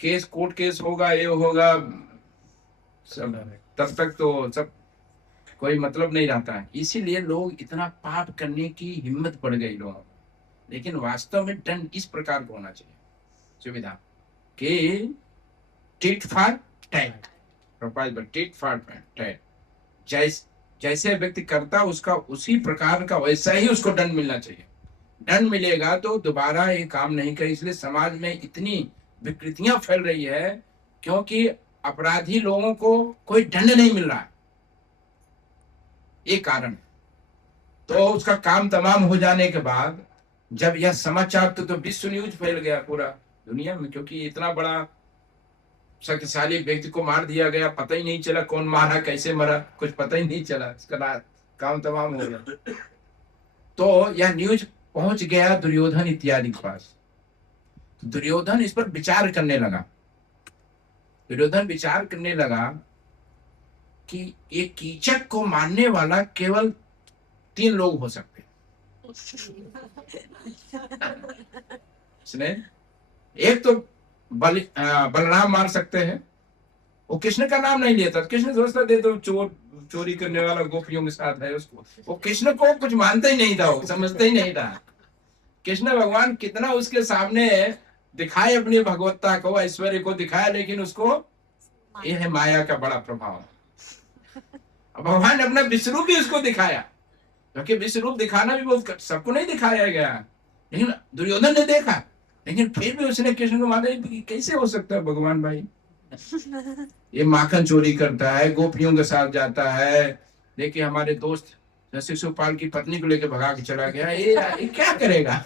केस कोर्ट केस होगा, ये होगा सब, तब तक तो सब कोई मतलब नहीं रहता है। इसीलिए लोग इतना पाप करने की हिम्मत पड़ गई लोगों को। लेकिन वास्तव में दंड इस प्रकार को होना चाहिए, सुविधा कि tit for tat, tit for tat, जैसे व्यक्ति करता उसका उसी प्रकार का वैसा ही उसको दंड मिलना चाहिए। दंड मिलेगा तो दोबारा ये काम नहीं करे। इसलिए समाज में इतनी विकृतियां फैल रही है, क्योंकि अपराधी लोगों को कोई दंड नहीं मिल रहा है, ये कारण। तो उसका काम तमाम हो जाने के बाद जब यह समाचार तो विश्व न्यूज फैल गया पूरा दुनिया में, क्योंकि इतना बड़ा शक्तिशाली व्यक्ति को मार दिया गया, पता ही नहीं चला कौन मारा, कैसे मरा, कुछ पता ही नहीं चला, इसका काम तमाम हो गया। तो यह न्यूज पहुंच गया दुर्योधन इत्यादि के पास। दुर्योधन इस पर विचार करने लगा। दुर्योधन विचार करने लगा कि ये कीचक को मारने वाला केवल 3 लोग हो सकते हैं। एक तो बलराम मार सकते हैं, वो कृष्ण का नाम नहीं लेता। कृष्ण सोचता दे तो चोरी करने वाला गोपियों के साथ है, उसको वो कृष्ण को कुछ मानता ही नहीं था, वो समझता ही नहीं था। कृष्ण भगवान कितना उसके सामने दिखाए अपनी भगवत्ता को, ऐश्वर्य को दिखाया, लेकिन उसको ये है माया का बड़ा प्रभाव। भगवान ने अपना विश्वरूप भी उसको दिखाया, क्योंकि विश्वरूप दिखाना भी बहुत सबको नहीं दिखाया गया, लेकिन दुर्योधन ने देखा। लेकिन फिर भी उसने कृष्ण को माना, कैसे हो सकता है भगवान भाई, ये माखन चोरी करता है, गोपियों के साथ जाता है, देखिए हमारे दोस्त शिशुपाल की पत्नी को लेकर भगा के चला गया, ये क्या करेगा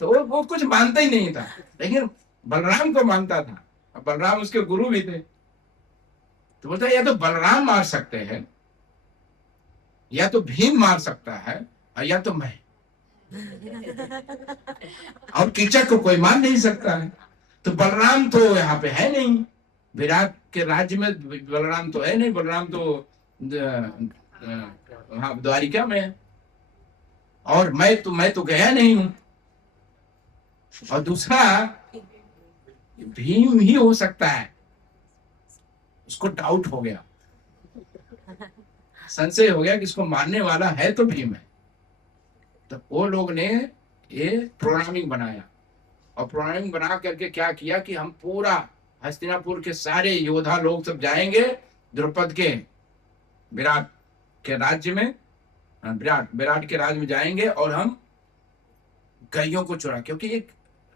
तो वो कुछ मानता ही नहीं था। लेकिन बलराम को मानता था, बलराम उसके गुरु भी थे। तो बोलता है या तो बलराम मार सकते हैं, या तो भीम मार सकता है, और या तो मैं, और कीचक को कोई मार नहीं सकता है। तो बलराम तो यहाँ पे है नहीं, विराट के राज्य में बलराम तो है नहीं, बलराम तो द्वारिका में है, और मैं तो गया नहीं हूं। और दूसरा भीम ही हो सकता है। उसको डाउट हो गया, संशय हो गया कि इसको मारने वाला है तो भीम है। तो वो लोग ने ये प्रोग्रामिंग बनाया, और प्रोग्रामिंग बना करके क्या किया कि हम पूरा हस्तिनापुर के सारे योद्धा लोग सब जाएंगे द्रौपद के विराट के राज्य में, विराट के राज्य में जाएंगे, और हम गायों को चुरा, क्योंकि एक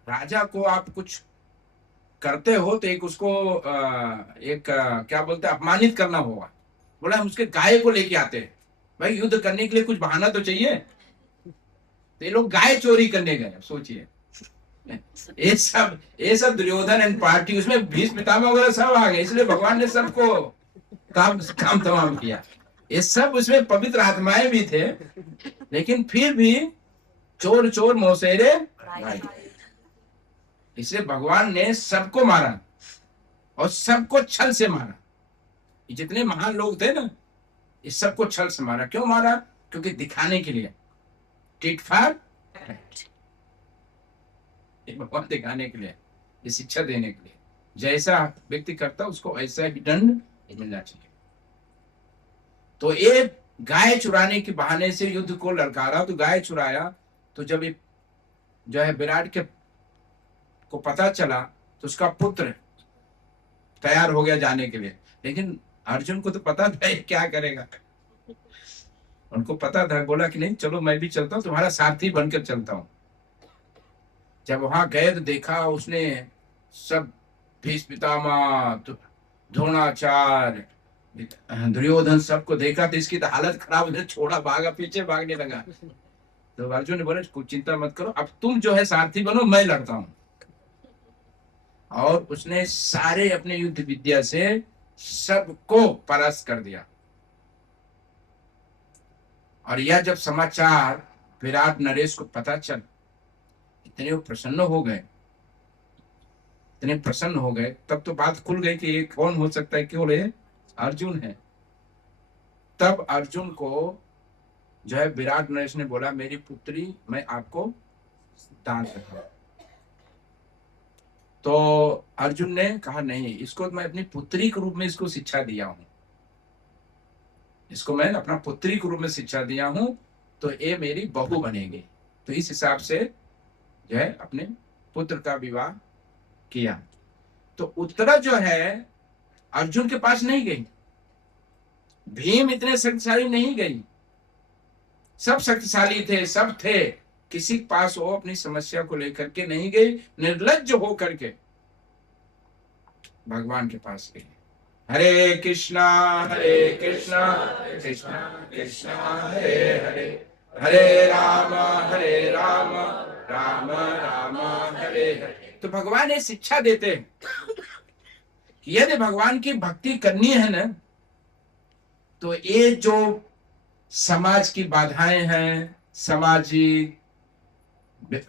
राजा को आप कुछ करते हो तो एक उसको क्या बोलते हैं, अपमानित करना होगा। बोला हम उसके गाय को लेके आते हैं, भाई युद्ध करने के लिए कुछ बहाना तो चाहिए। तो ये लोग गाय चोरी करने गए, सोचिए। ये सब दुर्योधन एंड पार्टी, उसमें भीष्म पितामह वगैरह सब आ गए, इसलिए भगवान ने सबको काम तमाम किया। ये सब उसमें पवित्र आत्माएं भी थे, लेकिन फिर भी चोर मौसेरे भाई, इसलिए भगवान ने सबको मारा, और सबको छल से मारा। ये जितने महान लोग थे ना, इस सबको छल से मारा। क्यों मारा? क्योंकि दिखाने के लिए, टिट फॉर टैट, भगवान दिखाने के लिए, ये शिक्षा देने के लिए, जैसा व्यक्ति करता उसको ऐसा ही दंड मिलना चाहिए। तो ये गाय चुराने के बहाने से युद्ध को ललकारा, तो गाय चुराया। तो जब ये जो है विराट के को पता चला तो उसका पुत्र तैयार हो गया जाने के लिए, लेकिन अर्जुन को तो पता था ये क्या करेगा। उनको पता था, बोला कि नहीं चलो मैं भी चलता हूँ, तुम्हारा सारथी बनकर चलता हूँ। जब वहां गए तो देखा उसने सब भीष्म पितामह, द्रोणाचार्य, दुर्योधन सबको देखा, तो इसकी तो हालत खराब, उन्हें छोड़ा, भागा, पीछे भागने लगा। तो अर्जुन ने बोला कुछ चिंता मत करो, अब तुम जो है सारथी बनो, मैं लड़ता हूं। और उसने सारे अपने युद्ध विद्या से सबको परास्त कर दिया। और यह जब समाचार विराट नरेश को पता चल, इतने वो प्रसन्न हो गए, इतने प्रसन्न हो गए, तब तो बात खुल गई कि ये कौन हो सकता है, क्यों ये अर्जुन है। तब अर्जुन को जो है विराट नरेश ने बोला मेरी पुत्री मैं आपको दान करता हूं। तो अर्जुन ने कहा नहीं, इसको मैं अपनी पुत्री के रूप में इसको शिक्षा दिया हूं, इसको मैं अपना पुत्री के रूप में शिक्षा दिया हूं, तो ये मेरी बहू बनेगी। तो इस हिसाब से जो है अपने पुत्र का विवाह किया। तो उत्तरा जो है अर्जुन के पास नहीं गई, भीम इतने शक्तिशाली नहीं गई, सब शक्तिशाली थे, सब थे, किसी के पास वो अपनी समस्या को लेकर के नहीं गई, निर्लज्ज हो करके भगवान के पास गई। हरे कृष्णा कृष्णा कृष्णा हरे हरे, हरे राम राम राम हरे हरे। तो भगवान ये शिक्षा देते हैं कि यदि भगवान की भक्ति करनी है ना, तो ये जो समाज की बाधाएं हैं, सामाजिक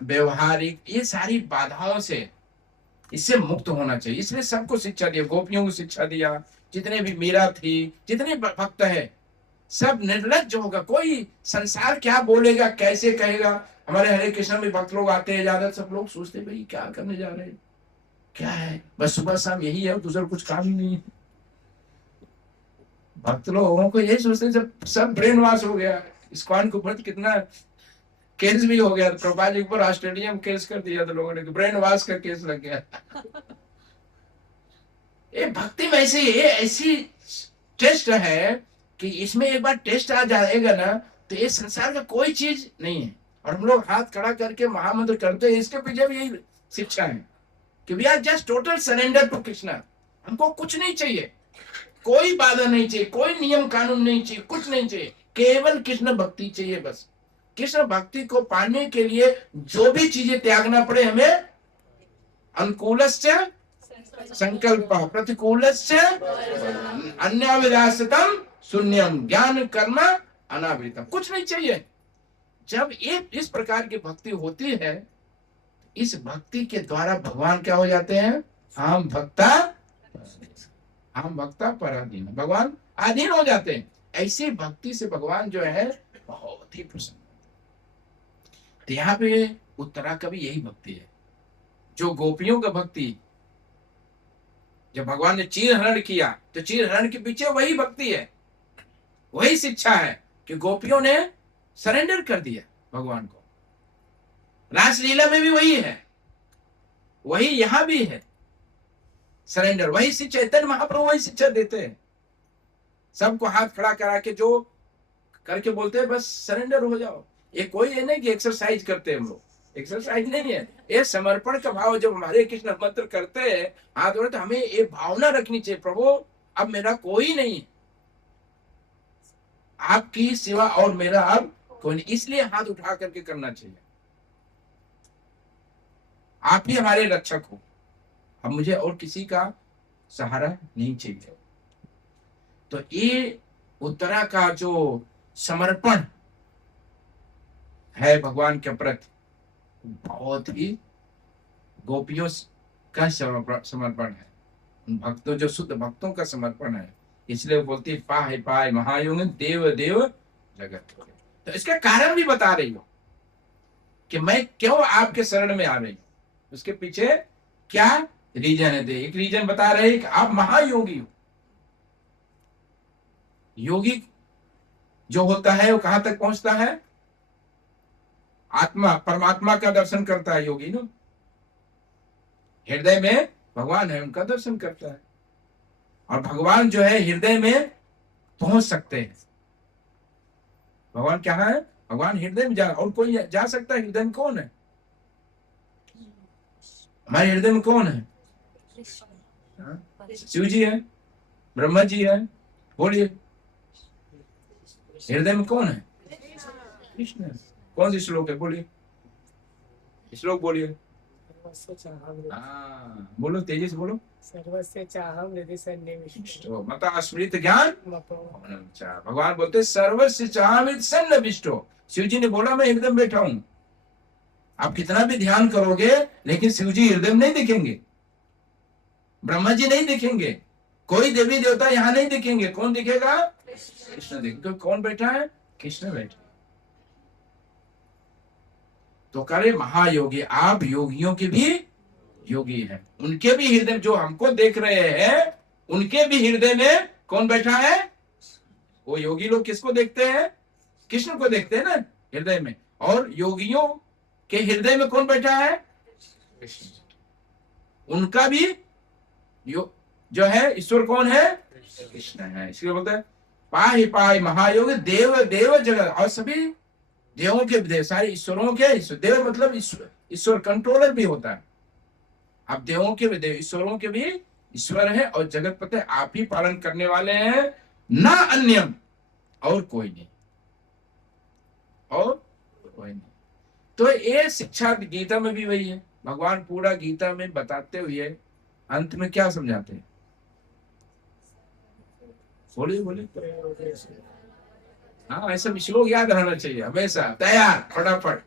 व्यवहारिक, ये सारी बाधाओं से इससे मुक्त होना चाहिए। इसलिए सबको शिक्षा दिया, गोपियों को शिक्षा दिया, जितने भी मीरा थी, जितने भक्त है, सब निर्लज्ज होगा। कोई संसार क्या बोलेगा, कैसे कहेगा। हमारे हरे कृष्ण में भक्त लोग आते हैं ज्यादा, सब लोग सोचते भाई क्या करने जा रहे हैं, क्या है, बस सुबह शाम यही है, दूसरा कुछ काम ही नहीं है। भक्त लोगों को यही सोचते, सब ब्रेन वॉश हो गया। इस्कॉन के ऊपर कितना केस भी हो गया, प्रभुपाद जी के ऊपर ऑस्ट्रेलिया में केस कर दिया था लोगों ने, ब्रेन वॉश का केस लग गया। ये भक्ति में ऐसी टेस्ट है कि इसमें एक बार टेस्ट आ जाएगा ना, तो ये संसार का कोई चीज नहीं है। और हम लोग हाथ खड़ा करके महामंत्र करते हैं, इसके पीछे भी यही शिक्षा है कि we are just total surrender to Krishna. हमको कुछ नहीं चाहिए, कोई बाधा नहीं चाहिए, कोई नियम कानून नहीं चाहिए, कुछ नहीं चाहिए, केवल कृष्ण भक्ति चाहिए बस। कृष्ण भक्ति को पाने के लिए जो भी चीजें त्यागना पड़े हमें, अनुकूलश्च संकल्प प्रतिकूलश्च अन्याविलासितम शून्यम ज्ञान कर्म अनावृतम, कुछ नहीं चाहिए। जब एक इस प्रकार की भक्ति होती है, इस भक्ति के द्वारा भगवान क्या हो जाते हैं, हम भक्ता पराधीन, भगवान अधीन हो जाते हैं। ऐसी भक्ति से भगवान जो है बहुत ही प्रसन्न। तो यहाँ पे उत्तरा का भी यही भक्ति है, जो गोपियों का भक्ति। जब भगवान ने चीर हरण किया, तो चीर हरण के पीछे वही भक्ति है, वही शिक्षा है कि गोपियों ने सरेंडर कर दिया भगवान को। रासलीला में भी वही है, वही यहां भी है, सरेंडर। वही शिक्षा चैतन्य महाप्रभु वही शिक्षा देते हैं, सबको हाथ खड़ा करा के जो करके बोलते हैं बस सरेंडर हो जाओ। ये कोई है नहीं कि एक्सरसाइज करते हैं हम लोग, एक्सरसाइज नहीं है, ये समर्पण का भाव। जब हमारे कृष्ण मंत्र करते हैं हाथ जोड़े, तो हमें ये भावना रखनी चाहिए, प्रभु अब मेरा कोई नहीं, आपकी सिवा और मेरा अब कोई नहीं, इसलिए हाथ उठा करके करना चाहिए। आप ही हमारे रक्षक हो, अब मुझे और किसी का सहारा नहीं चाहिए। तो ये उत्तरा का जो समर्पण है भगवान के प्रति, बहुत ही गोपियों का समर्पण है, भक्तों जो शुद्ध भक्तों का समर्पण है। इसलिए वो बोलती है पाहि पाहि महायोग देव देव जगत। तो इसका कारण भी बता रही हो कि मैं क्यों आपके शरण में आ रही हूं, उसके पीछे क्या रीजन है। एक रीजन बता रहे कि आप महायोगी हो। योगी जो होता है वो कहां तक पहुंचता है? आत्मा, परमात्मा का दर्शन करता है योगी ना। हृदय में भगवान है, उनका दर्शन करता है। और भगवान जो है हृदय में पहुंच सकते हैं। भगवान क्या है? भगवान हृदय में जा, और कोई जा सकता है? हृदय में कौन है? हमारे हृदय में कौन है? हाँ? शिव जी है, ब्रह्मा जी है। बोलिए, हृदय में कौन है? कृष्ण। कौन सी श्लोक है? बोलिए, श्लोक बोलिए। हाँ, बोलो, तेजी से बोलो। सर्वस्य चाहम हृदय सन्निविष्टो मता स्मृत ज्ञान। अच्छा, भगवान बोलते सर्वस्य चाहम सन्निविष्टो। शिव जी ने बोला मैं हृदय में बैठा हूं। आप कितना भी ध्यान करोगे लेकिन शिव जी हृदय में नहीं दिखेंगे, ब्रह्मा जी नहीं दिखेंगे, कोई देवी देवता यहाँ नहीं दिखेंगे। कौन दिखेगा? कृष्ण दिखेगा। कौन बैठा है? कृष्ण बैठे। तो करे महायोगी, आप योगियों के भी योगी हैं। उनके भी हृदय, जो हमको देख रहे हैं उनके भी हृदय में कौन बैठा है? वो योगी लोग किसको देखते हैं? कृष्ण को देखते हैं ना हृदय में। और योगियों के हृदय में कौन बैठा है? कृष्ण। उनका भी जो है ईश्वर कौन है? कृष्ण है। इसलिए बोलते हैं पाहि पाहि महायोग देव देव जगत। और सभी देवों के देव, सारे ईश्वरों के ईश्वर। देव मतलब ईश्वर कंट्रोलर भी होता है। आप देवों के भी देव, ईश्वरों के भी ईश्वर है। और जगत पते आप ही पालन करने वाले हैं, ना अन्यम, और कोई नहीं, और कोई नहीं। तो ये शिक्षा गीता में भी वही है। भगवान पूरा गीता में बताते हुए अंत में क्या समझाते हैं? बोलिए बोलिए। हाँ, ऐसा श्लोक याद रहना चाहिए हमेशा, तैयार, फटाफट।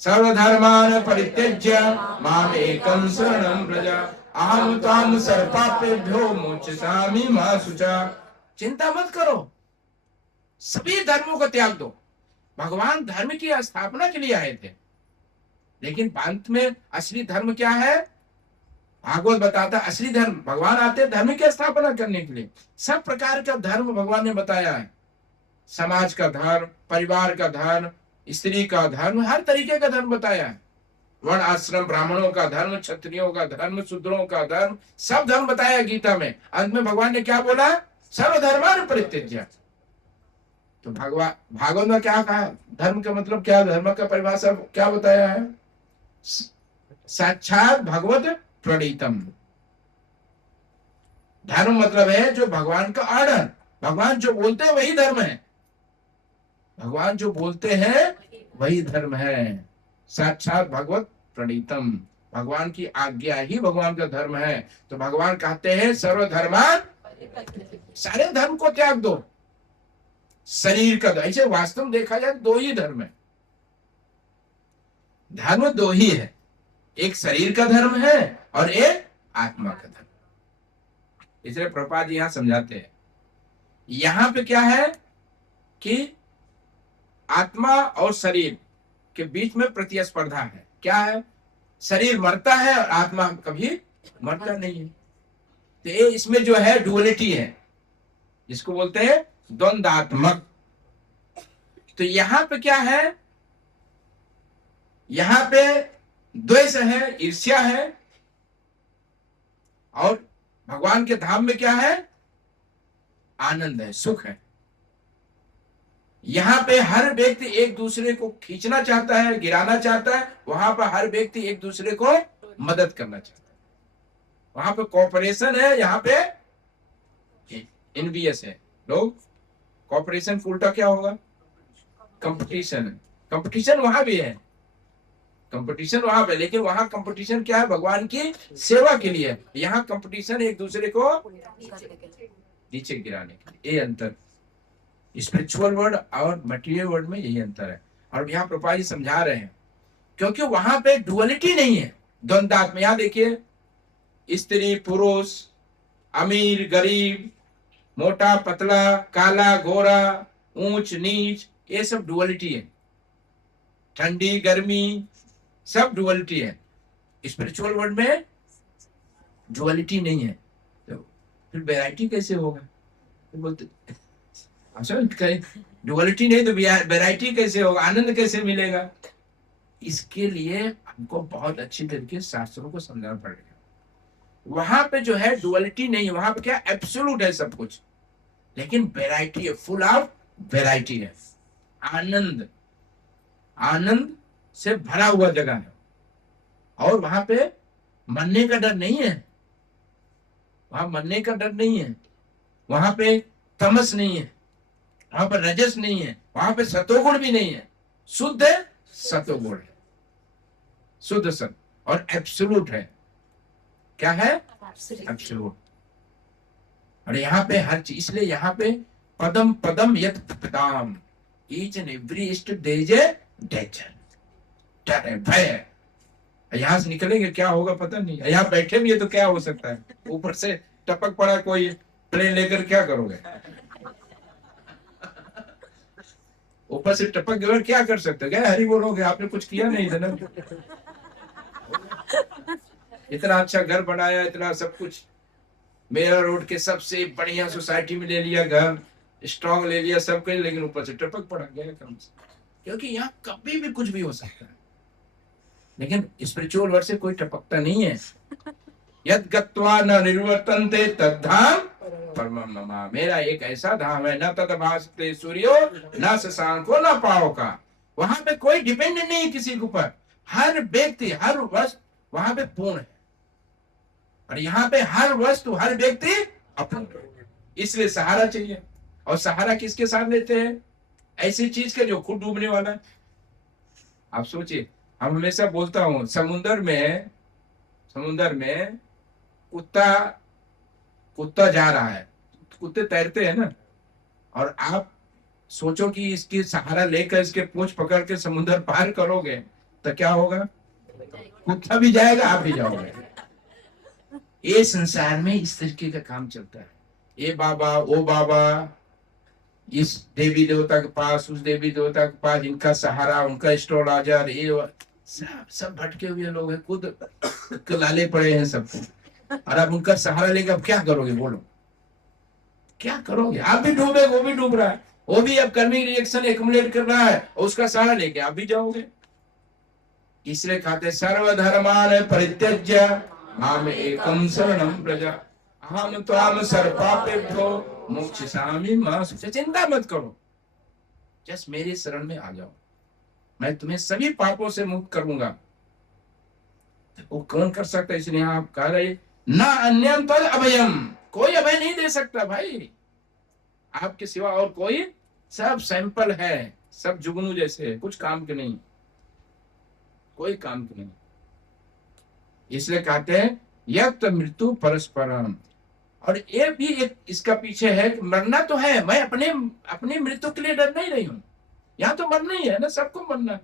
सर्वधर्मान परित्यज्य माम एकम शरणं व्रज अहम त्वां सर्वपापेभ्यो मोक्षयिष्यामि मा शुचा। चिंता मत करो, सभी धर्मों को त्याग दो। भगवान धर्म की स्थापना के लिए आए थे, लेकिन अंत में असली धर्म क्या है? भागवत बताता असली धर्म, भगवान आते धर्म की स्थापना करने के लिए। सब प्रकार का धर्म भगवान ने बताया है। समाज का धर्म, परिवार का धर्म, स्त्री का धर्म, हर तरीके का धर्म बताया है। वर्ण आश्रम, ब्राह्मणों का धर्म, क्षत्रियों का धर्म, शूद्रों का धर्म, सब धर्म बताया गीता में। अंत में भगवान ने क्या बोला? सर्वधर्मान परित्यज्य। तो भागवत में क्या कहा? धर्म का मतलब क्या? धर्म का परिभाषा क्या बताया है? साक्षात भगवत प्रणीतम। धर्म मतलब है जो भगवान का ऑर्डर, भगवान जो बोलते हैं वही धर्म है। भगवान जो बोलते हैं वही धर्म है। साक्षात भगवत प्रणीतम, भगवान की आज्ञा ही भगवान का धर्म है। तो भगवान कहते हैं सर्वधर्मान, सारे धर्म को त्याग दो। शरीर का, ऐसे वास्तव में देखा जाए दो ही धर्म है। धर्म दो ही है, एक शरीर का धर्म है और एक आत्मा का धर्म। इसलिए प्रभुपाद जी यहां समझाते हैं, यहां पे क्या है कि आत्मा और शरीर के बीच में प्रतिस्पर्धा है। क्या है? शरीर मरता है और आत्मा कभी मरता नहीं है। तो ये इसमें जो है डुअलिटी है, जिसको बोलते हैं द्वंद्वात्मक। तो यहां पे क्या है? यहां पे द्वेष है, ईर्ष्या है। और भगवान के धाम में क्या है? आनंद है, सुख है। यहां पे हर व्यक्ति एक दूसरे को खींचना चाहता है, गिराना चाहता है। वहां पर हर व्यक्ति एक दूसरे को मदद करना चाहता है। वहां पे कोऑपरेशन है, यहाँ पे एनवीएस है। लोग कोऑपरेशन का उल्टा क्या होगा? कंपटीशन है। कंपटीशन वहां भी है, कंपटीशन वहां पे, लेकिन वहां कंपटीशन क्या है? भगवान की सेवा के लिए। यहाँ कंपटीशन एक दूसरे को नीचे गिराने के लिए। ये अंतर स्पिरिचुअल वर्ल्ड और मटेरियल वर्ल्ड में, यही अंतर है। और यहाँ प्रभुपाद जी समझा रहे हैं, क्योंकि वहां पे डुअलिटी नहीं है, द्वंद्वात्म। यहाँ देखिए, स्त्री पुरुष, अमीर गरीब, मोटा पतला, काला गोरा, ऊंच नीच, ये सब डुअलिटी है। ठंडी गर्मी, सब डुअलिटी है। स्पिरिचुअल वर्ल्ड में डुअलिटी नहीं है, तो फिर वैरायटी कैसे होगा? तो बोलते डुअलिटी नहीं तो वैरायटी कैसे होगा, आनंद कैसे मिलेगा? इसके लिए हमको बहुत अच्छी तरीके से शास्त्रों को समझना पड़ेगा। वहां पे जो है डुअलिटी नहीं है, वहां पे क्या एब्सोल्यूट है सब कुछ, लेकिन वैरायटी है, फुल ऑफ वैरायटी है। आनंद, आनंद से भरा हुआ जगह है, और वहां पे मरने का डर नहीं है, वहां मरने का डर नहीं है, वहां पे तमस नहीं है, वहां पर रजस नहीं है, वहां पे सतोगुण भी नहीं है, शुद्ध सतोगुण है, शुद्ध सत, और एब्सोल्यूट है। क्या है? एब्सोल्यूट। और यहाँ पे हर चीज, इसलिए यहाँ पे पदम पदम यत पदाम, each and every step there is a danger, डर है, भय है। यहाँ से निकलेंगे क्या होगा पता नहीं, यहाँ बैठे भी है तो क्या हो सकता है, ऊपर से टपक पड़ा कोई प्लेन लेकर, क्या करोगे? ऊपर से टपक गया क्या कर सकते हो? क्या हरी बोलोगे? आपने कुछ किया नहीं था ना। इतना अच्छा घर बनाया, इतना सब कुछ, मेरा रोड के सबसे बढ़िया सोसाइटी में ले लिया घर, स्ट्रॉन्ग ले लिया सब कुछ, लेकिन ऊपर से टपक पड़ा गया कम से, क्योंकि यहाँ कभी भी कुछ भी हो सकता है। लेकिन स्पिरिचुअल वर्ड से कोई टपकता नहीं है। यद गत्वा न निर्वर्तन्ते तद्धाम परमम मम, मेरा एक ऐसा धाम है, न तद भासते सूर्यो न शशांको न पावका। वहां पे कोई डिपेंड नहीं है किसी के ऊपर, हर व्यक्ति हर वस्तु वहां पे पूर्ण है, और यहाँ पे हर वस्तु हर व्यक्ति अपूर्ण है। इसलिए सहारा चाहिए, और सहारा किसके साथ लेते हैं? ऐसी चीज के जो खुद डूबने वाला है। आप सोचिए, हम हमेशा बोलता हूं, समुंदर में कुत्ता जा रहा है, कुत्ते तैरते हैं ना, और आप सोचो कि इसकी सहारा लेकर इसके पूंछ पकड़ के समुंदर पार करोगे तो क्या होगा? कुत्ता भी जाएगा, आप भी जाओगे। ये संसार में इस तरीके का काम चलता है। ये बाबा वो बाबा, इस देवी देवता के पास उस देवी देवता के पास, इनका सहारा उनका एस्ट्रोलॉजर, ये सब भटके हुए लोग हैं, खुद लाले पड़े हैं सबको, और अब उनका सहारा लेके अब क्या करोगे? बोलो क्या करोगे? आप भी डूबे, वो भी डूब रहा है, वो भी अब कर्मिक रिएक्शन एक्युमुलेट कर रहा है, और उसका सहारा लेके आप भी जाओगे। इसलिए कहते सर्वधर्मान परित्यज्य माम एकम शरणम व्रजा अहम त्वाम सर्वपापेभ्यो मोक्षयिष्यामि मा शुचि। चिंता मत करो, जस्ट मेरे शरण में आ जाओ, मैं तुम्हें सभी पापों से मुक्त करूंगा। वो कौन कर सकता है? इसलिए आप कह रहे ना अन्यम तद अभयम, कोई अभय नहीं दे सकता भाई आपके सिवा, और कोई, सब सैंपल है, सब जुगनू जैसे है, कुछ काम के नहीं, कोई काम के नहीं। इसलिए कहते हैं यत मृत्यु परस्परम। और ये भी एक इसका पीछे है, मरना तो है, मैं अपने मृत्यु के लिए डर नहीं रही हूं। यहाँ तो मरना ही है ना, सबको मरना है,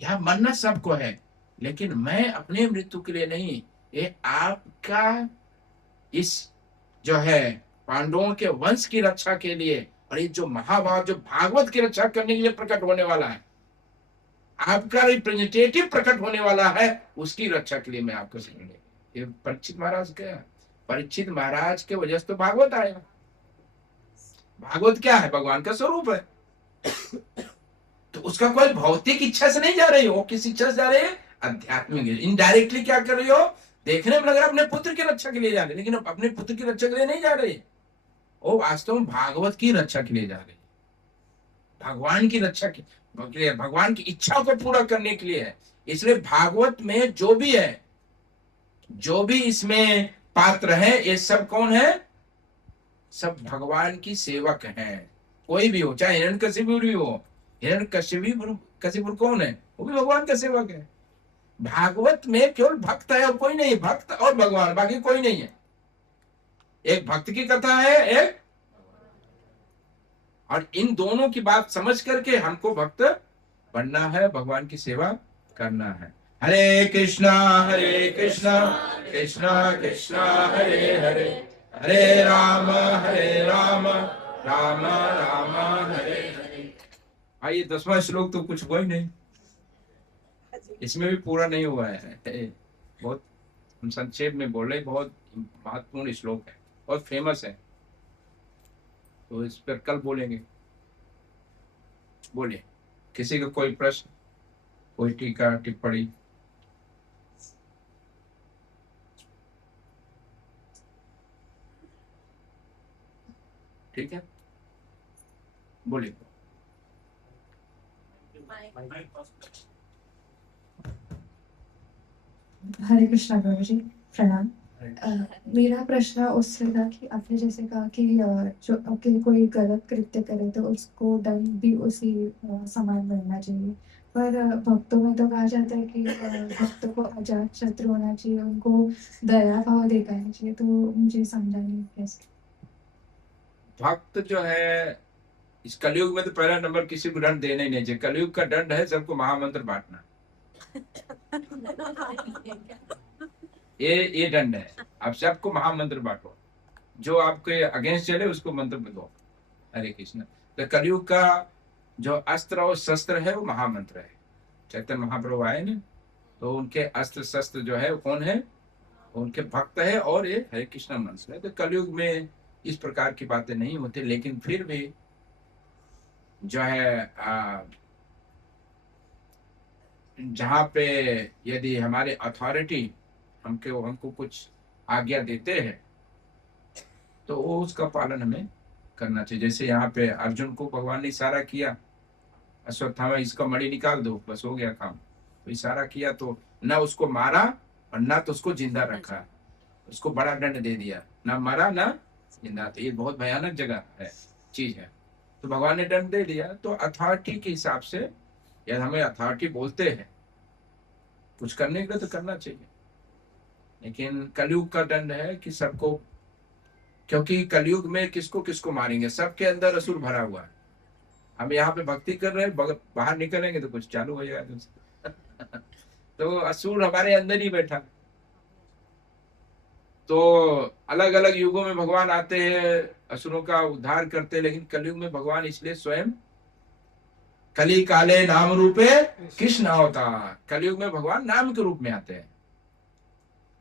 यहाँ मरना सबको है, लेकिन मैं अपने मृत्यु के लिए नहीं, ये आपका इस जो है पांडवों के वंश की रक्षा के लिए, और ये जो महाभारत जो भागवत की रक्षा करने के लिए प्रकट होने वाला है, आपका रिप्रेजेंटेटिव प्रकट होने वाला है, उसकी रक्षा के लिए मैं आपको शरण ले। ये परीक्षित महाराज क्या, परीक्षित महाराज के वजह से तो भागवत आया। भागवत क्या है? भगवान का स्वरूप है। तो उसका कोई भौतिक इच्छा से नहीं जा रही हो, किस इच्छा से जा रही है? आध्यात्मिक। इनडायरेक्टली क्या कर रही हो? देखने में लग रहा है अपने पुत्र की रक्षा के लिए जा रहे, लेकिन अपने पुत्र की रक्षा के लिए नहीं जा रही, वो वास्तव में भागवत की रक्षा के लिए जा रही, भगवान की रक्षा के लिए, भगवान की इच्छा को पूरा करने के लिए है। इसलिए भागवत में जो भी है, जो भी इसमें पात्र है, ये सब कौन है? सब भगवान की सेवक हैं। कोई भी हो, चाहे हिरण्यकशिपु भी हो, हिरण्यकशिपु कौन है? वो भी भगवान का सेवक है। भागवत में केवल भक्त है और कोई नहीं, भक्त और भगवान, बाकी कोई नहीं है। एक भक्त की कथा है, एक, और इन दोनों की बात समझ करके हमको भक्त बनना है, भगवान की सेवा करना है। हरे कृष्णा कृष्णा कृष्णा हरे हरे, हरे राम राम राम हरे हरे। आइए 10वां श्लोक तो कुछ हुआ ही नहीं, इसमें भी पूरा नहीं हुआ है, बहुत हम संक्षेप में बोल रहे, बहुत महत्वपूर्ण श्लोक है, बहुत फेमस है। तो इस पर कल बोलेंगे। बोलिए, किसी का कोई प्रश्न, कोई टीका टिप्पणी? ठीक है, बोलिए। हरे कृष्णा प्रभु जी, प्रणाम। मेरा प्रश्न उससे था कि आपने जैसे कहा कि जो कि कोई गलत कृत्य करे तो उसको दंड भी उसी समान मिलना चाहिए, पर भक्तों में तो कहा जाता है कि भक्तों को अजात शत्रु होना चाहिए, उनको दया भाव दिखाना चाहिए, तो मुझे समझा नहीं कैसे। भक्त जो है इस कलयुग में तो पहला नंबर किसी को दंड देना ही नहीं चाहिए। कलयुग का दंड है सबको महामंत्र बांटना। ये दंड है, आप सबको महामंत्र बांटो, जो आपके अगेंस्ट चले उसको मंत्र दो। हरे कृष्ण। तो कलयुग का जो अस्त्र और शस्त्र है वो महामंत्र है। चैतन्य महाप्रभु आए ना, तो उनके अस्त्र शस्त्र जो है कौन है? उनके भक्त है, और ये हरे कृष्ण मंत्र है। तो कलयुग में इस प्रकार की बातें नहीं होती, लेकिन फिर भी जो है जहाँ पे यदि हमारे अथॉरिटी हमको कुछ आज्ञा देते हैं तो वो उसका पालन हमें करना चाहिए। जैसे यहाँ पे अर्जुन को भगवान ने इशारा किया, अश्वत्थामा इसका मणि निकाल दो, बस हो गया काम। तो इशारा किया तो ना उसको मारा और ना तो उसको जिंदा रखा, उसको बड़ा दंड दे दिया, ना मारा ना जिंदा। तो ये बहुत भयानक जगह है, चीज है। तो भगवान ने दंड दे दिया। तो अथॉरिटी के हिसाब से यदि हमें अथॉरिटी बोलते हैं कुछ करने के लिए तो करना चाहिए, लेकिन कलयुग का दंड है कि सबको, क्योंकि कलयुग में किसको किसको मारेंगे, सबके अंदर असुर भरा हुआ है। हम यहाँ पे भक्ति कर रहे हैं, बाहर निकलेंगे तो कुछ चालू हो जाएगा। तो असुर हमारे अंदर ही बैठा। तो अलग अलग युगों में भगवान आते हैं, असुरों का उद्धार करते हैं, लेकिन कलयुग में भगवान इसलिए स्वयं कली काले नाम रूपे कृष्ण अवतार, कलयुग में भगवान नाम के रूप में आते हैं।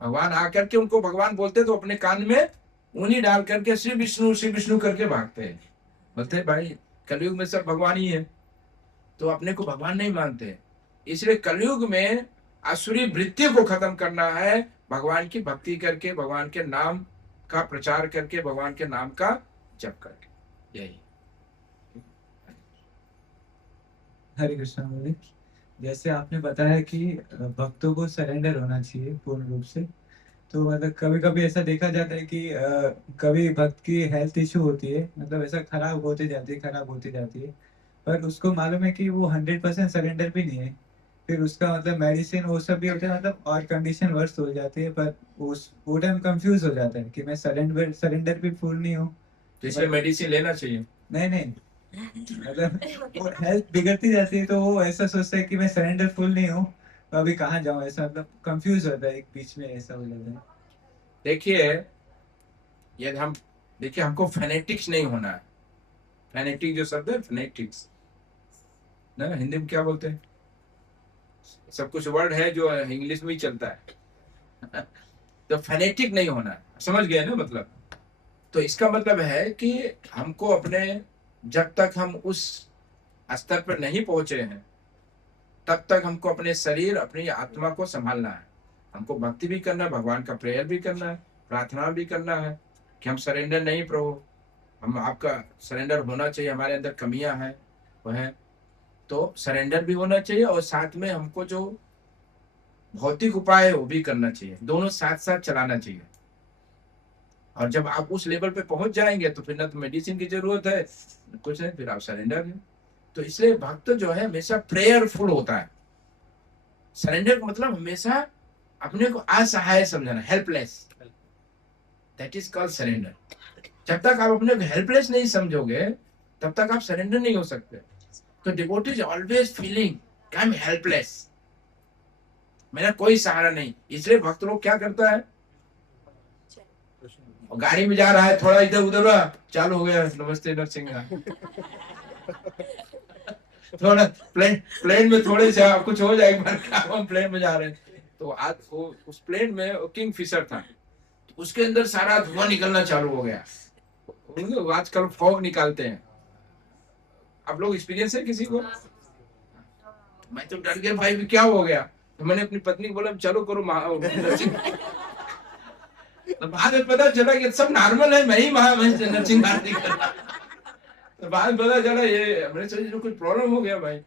भगवान आकर के उनको भगवान बोलते तो अपने कान में ऊनी डाल करके श्री विष्णु करके भागते हैं। बोलते हैं भाई कलयुग में सब भगवान ही है, तो अपने को भगवान नहीं मानते। इसलिए कलयुग में आसुरी वृत्ति को खत्म करना है, भगवान की भक्ति करके, भगवान के नाम का प्रचार करके, भगवान के नाम का जप करके। यही। हरे कृष्णा मुरली, जैसे आपने बताया कि भक्तों को सरेंडर होना चाहिए पूर्ण रूप से, तो मतलब कभी कभी ऐसा देखा जाता है कि कभी भक्त की हेल्थ इशू होती है, मतलब ऐसा खराब होती जाती है, पर उसको मालूम है कि वो 100% सरेंडर भी नहीं है, फिर उसका मतलब मेडिसिन वो सब भी होता है, मतलब और कंडीशन वर्स हो जाती है, पर वो टाइम कंफ्यूज हो जाता है कि मैं सरेंडर भी फुल नहीं हूँ, तो इसलिए मेडिसिन लेना चाहिए। नहीं मतलब वो हेल्थ बिगड़ती जाती है, तो वो ऐसा सोचता है कि मैं सरेंडर फुल नहीं हूँ, तो अभी कहाँ जाऊँ, ऐसा मतलब कंफ्यूज होता है, एक बीच में ऐसा हो जाता है। देखिए, यदि हम देखिए, हमको फेनेटिक्स नहीं होना है। फेनेटिक जो शब्द है, फेनेटिक्स ना हिंदी में क्या बोलते हैं, सब कुछ वर्ड है जो इंग्लिश में ही चलता है। तो फेनेटिक नहीं होना है, समझ गए ना मतलब। तो इसका मतलब है कि हमको अपने, जब तक हम उस स्तर पर नहीं पहुंचे हैं तब तक हमको अपने शरीर, अपनी आत्मा को संभालना है। हमको भक्ति भी करना है, भगवान का प्रेयर भी करना है, प्रार्थना भी करना है कि हम सरेंडर नहीं प्रभु, हम आपका सरेंडर होना चाहिए, हमारे अंदर कमियां हैं वह है, तो सरेंडर भी होना चाहिए, और साथ में हमको जो भौतिक उपाय है वो भी करना चाहिए, दोनों साथ साथ चलाना चाहिए। और जब आप उस लेवल पे पहुंच जाएंगे तो फिर ना तो मेडिसिन की जरूरत है, कुछ नहीं, फिर आप सरेंडर हैं। तो इसलिए भक्त जो है हमेशा प्रेयरफुल होता है। सरेंडर का मतलब हमेशा अपने को असहाय समझना, helpless, that is called surrender. जब तक आप अपने को हेल्पलेस नहीं समझोगे तब तक आप सरेंडर नहीं हो सकते। तो devotee is always feeling I am helpless, मेरा कोई सहारा नहीं। इसलिए भक्त लोग क्या करता है, गाड़ी में जा रहा है, थोड़ा इधर उधर हुआ, चालू हो गया नमस्ते नरसिंह, थोड़ा प्लेन में थोड़े से कुछ हो जाएगा, हम प्लेन में जा रहे हैं। तो आज उस प्लेन में किंग फिशर था, तो उसके अंदर सारा धुआं निकलना चालू हो गया, उनको आजकल फॉग निकालते हैं। आप लोग एक्सपीरियंस है किसी को? मैं तो डर गया भाई, क्या हो गया। तो मैंने अपनी पत्नी को बोला चलो करो नरसिंह। तो बाद में पता चला कि सब नॉर्मल है, मैं ही नरसिंह आरती कर रहा। तो बाद में पता चला ये मैंने सोचा कुछ प्रॉब्लम हो गया भाई।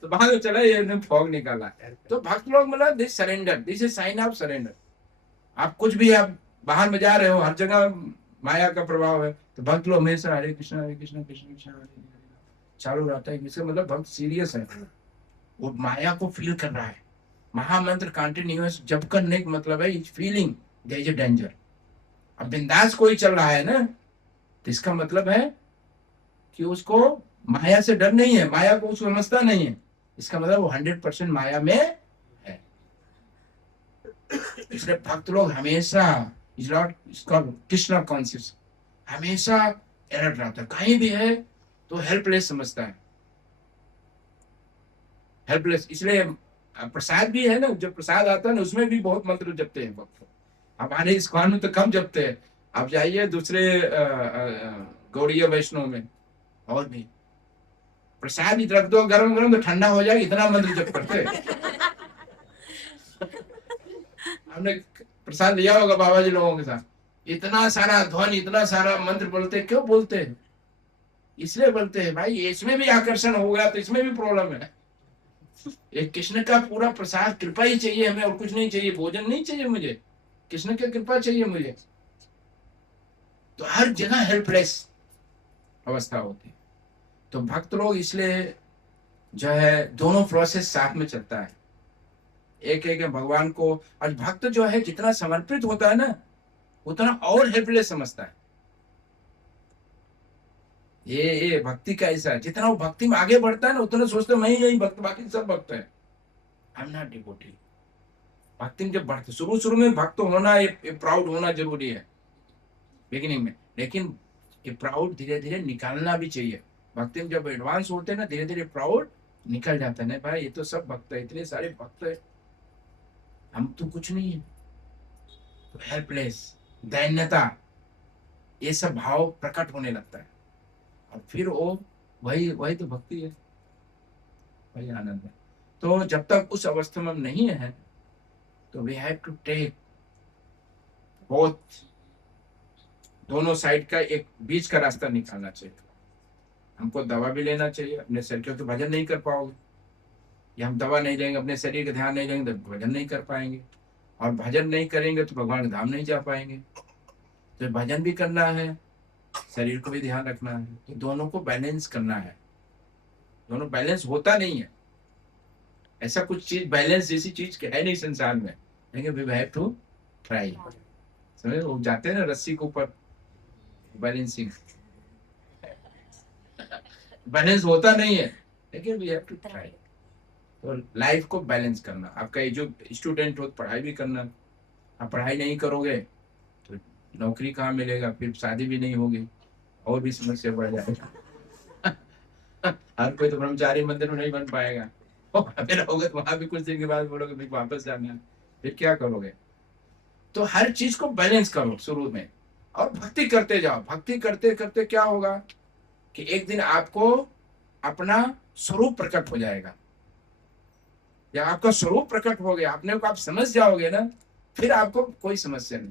तो बाद में चला ये फॉग निकाला। तो भक्त लोग मतलब this surrender, this is sine of surrender. आप कुछ भी, आप बाहर में जा रहे हो, हर जगह माया का प्रभाव है, तो भक्त लोग हमेशा हरे कृष्णा कृष्ण कृष्ण हरे हरे चालू रहता है। इससे मतलब भक्त सीरियस है, वो माया को फील कर रहा है। महामंत्र कंटिन्यूअस जब करने का मतलब है feeling there is a danger. अब बिंदास कोई चल रहा है ना, तो इसका मतलब है कि उसको माया से डर नहीं है, माया को उसको समझता नहीं है। इसका मतलब वो 100% माया में है। इसलिए भक्त लोग हमेशा कृष्णा कॉन्शियस, हमेशा अलर्ट रहता है। कहीं भी है तो हेल्पलेस समझता है, हेल्पलेस। इसलिए प्रसाद भी है ना, जब प्रसाद आता है ना उसमें भी बहुत मंत्र जपते हैं भक्त। हमारे इस कानून तो कम जपते हैं, आप जाइए दूसरे गौड़ीय वैष्णव में, और भी प्रसाद रख दो गरम गरम तो ठंडा हो जाए, इतना मंत्र जप करते हैं। हमने प्रसाद लिया होगा बाबा जी लोगों के साथ, इतना सारा ध्वनि, इतना सारा मंत्र बोलते। क्यों बोलते हैं? इसलिए बोलते हैं भाई इसमें भी आकर्षण होगा तो इसमें भी प्रॉब्लम है। एक कृष्ण का पूरा प्रसाद कृपा ही चाहिए हमें, और कुछ नहीं चाहिए, भोजन नहीं चाहिए मुझे, कृष्ण की कृपा चाहिए मुझे। तो हर जगह हेल्पलेस अवस्था होती है। तो भक्त लोग इसलिए जो है दोनों प्रोसेस साथ में चलता है, एक एक भगवान को। और भक्त जो है जितना समर्पित होता है ना, उतना और हेल्पलेस समझता है। ये भक्ति का ऐसा है, जितना वो भक्ति में आगे बढ़ता है ना, उतना सोचता है मैं ही नहीं भक्त, बाकी सब भक्त है, आई एम नॉट डिवोटी। भक्ति में जब बढ़ते, शुरू में भक्त होना, ये प्राउड होना जरूरी है बिगिनिंग में, लेकिन ये प्राउड धीरे धीरे निकालना भी चाहिए। भक्ति में जब एडवांस होते हैं ना, धीरे धीरे प्राउड निकल जाता है। नहीं भाई ये तो सब भक्त है, इतने सारे भक्त है, हम तो कुछ नहीं है। तो हेल्पलेस, दैन्यता, ये सब भाव प्रकट होने लगता है, और फिर वो वही तो भक्ति है, वही आनंद है। तो जब तक उस अवस्था में हम नहीं है, तो we have to take both, दोनों साइड का एक बीच का रास्ता निकालना चाहिए। हमको दवा भी लेना चाहिए, अपने शरीर के तो भजन नहीं कर पाओगे, या हम दवा नहीं लेंगे, अपने शरीर का ध्यान नहीं लेंगे तो भजन नहीं कर पाएंगे, और भजन नहीं करेंगे तो भगवान के धाम नहीं जा पाएंगे। तो भजन भी करना है, शरीर को भी ध्यान रखना है, तो दोनों को बैलेंस करना है। दोनों बैलेंस होता नहीं है, ऐसा कुछ चीज बैलेंस जैसी चीज है नहीं संसार में, लेकिन वी हैव टू ट्राई। समझे, वो जाते हैं ना रस्सी के ऊपर, बैलेंसिंग, बैलेंस होता नहीं है, लेकिन वी हैव टू ट्राई। तो लाइफ को बैलेंस करना, आपका ये जो स्टूडेंट हो पढ़ाई भी करना, आप पढ़ाई नहीं करोगे तो नौकरी कहाँ मिलेगा, फिर शादी भी नहीं होगी, और भी समस्या बढ़ जाएगी। हर कोई तो ब्रह्मचारी मंदिर में नहीं बन पाएगा, फिर होगा तो वहां भी कुछ दिन के बाद बोलोगे फिर वापस जाना, फिर क्या करोगे। तो हर चीज को बैलेंस करो शुरू में, और भक्ति करते जाओ। भक्ति करते करते क्या होगा कि एक दिन आपको अपना स्वरूप प्रकट हो जाएगा। जब आपका स्वरूप प्रकट हो गया, अपने को आप समझ जाओगे ना, फिर आपको कोई समस्या नहीं।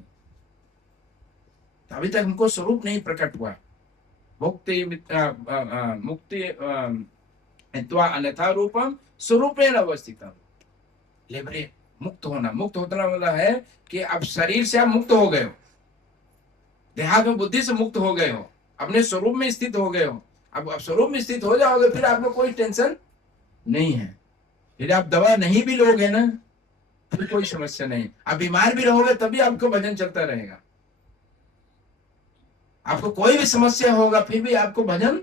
तो अभी तक हमको स्वरूप नहीं प्रकट हुआ। मुक्ति अन्यथा रूपम स्वरूपेण अवस्थितम, लिबरेट, मुक्त होना। मुक्त होना वाला है कि अब शरीर से आप मुक्त हो गए हो, देहात्म बुद्धि से मुक्त हो गए हो, अपने स्वरूप में स्थित हो गए हो। अब स्वरूप में स्थित हो जाओगे, फिर आपको कोई टेंशन नहीं है। फिर आप दवा नहीं भी लोगे ना, फिर कोई समस्या नहीं। आप बीमार भी रहोगे तभी आपको भजन चलता रहेगा। आपको कोई भी समस्या होगा फिर भी आपको भजन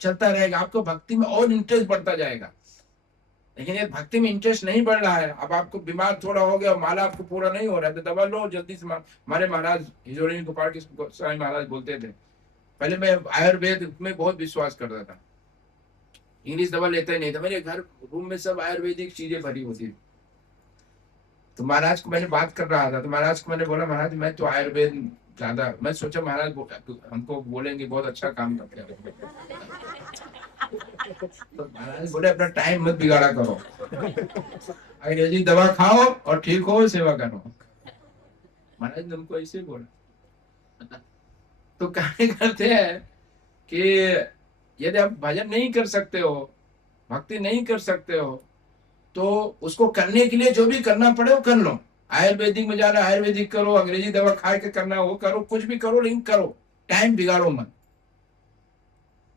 चलता रहेगा, आपको भक्ति में और इंटरेस्ट बढ़ता जाएगा। लेकिन ये भक्ति में इंटरेस्ट नहीं बढ़ रहा है, अब आपको बीमार थोड़ा हो गया, माला आपको पूरा नहीं हो रहा है, तो दवा लो जल्दी से। हमारे महाराज हिजोरी गोपाल के स्वामी महाराज बोलते थे, पहले मैं आयुर्वेद में बहुत विश्वास करता था, इंग्लिश दवा लेता ही नहीं था। मेरे घर रूम में सब आयुर्वेदिक चीजें भरी होती थी। तो महाराज को मैंने बात कर रहा था, तो महाराज को मैंने बोला, महाराज मैं तो आयुर्वेद ज्यादा मैं सोचा महाराज हमको बोलेंगे बहुत अच्छा काम करते हैं, तो महाराज बोले अपना टाइम मत बिगाड़ा करो, अंग्रेजी दवा खाओ और ठीक हो, सेवा करो। महाराज ने हमको ऐसे बोला। तो क्या करते हैं कि यदि आप भजन नहीं कर सकते हो, भक्ति नहीं कर सकते हो, तो उसको करने के लिए जो भी करना पड़े वो कर लो। आयुर्वेदिक में जाना आयुर्वेदिक करो, अंग्रेजी दवा खा के करना वो करो, कुछ भी करो, लेकिन करो, टाइम बिगाड़ो मत,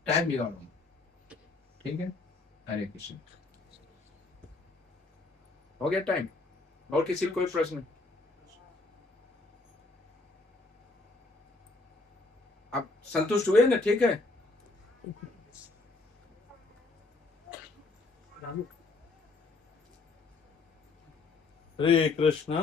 टाइम बिगाड़ो मत। ठीक है, हरे कृष्ण। हो गया टाइम? और किसी कोई प्रश्न? आप संतुष्ट हुए ना? ठीक है। हरे कृष्ण।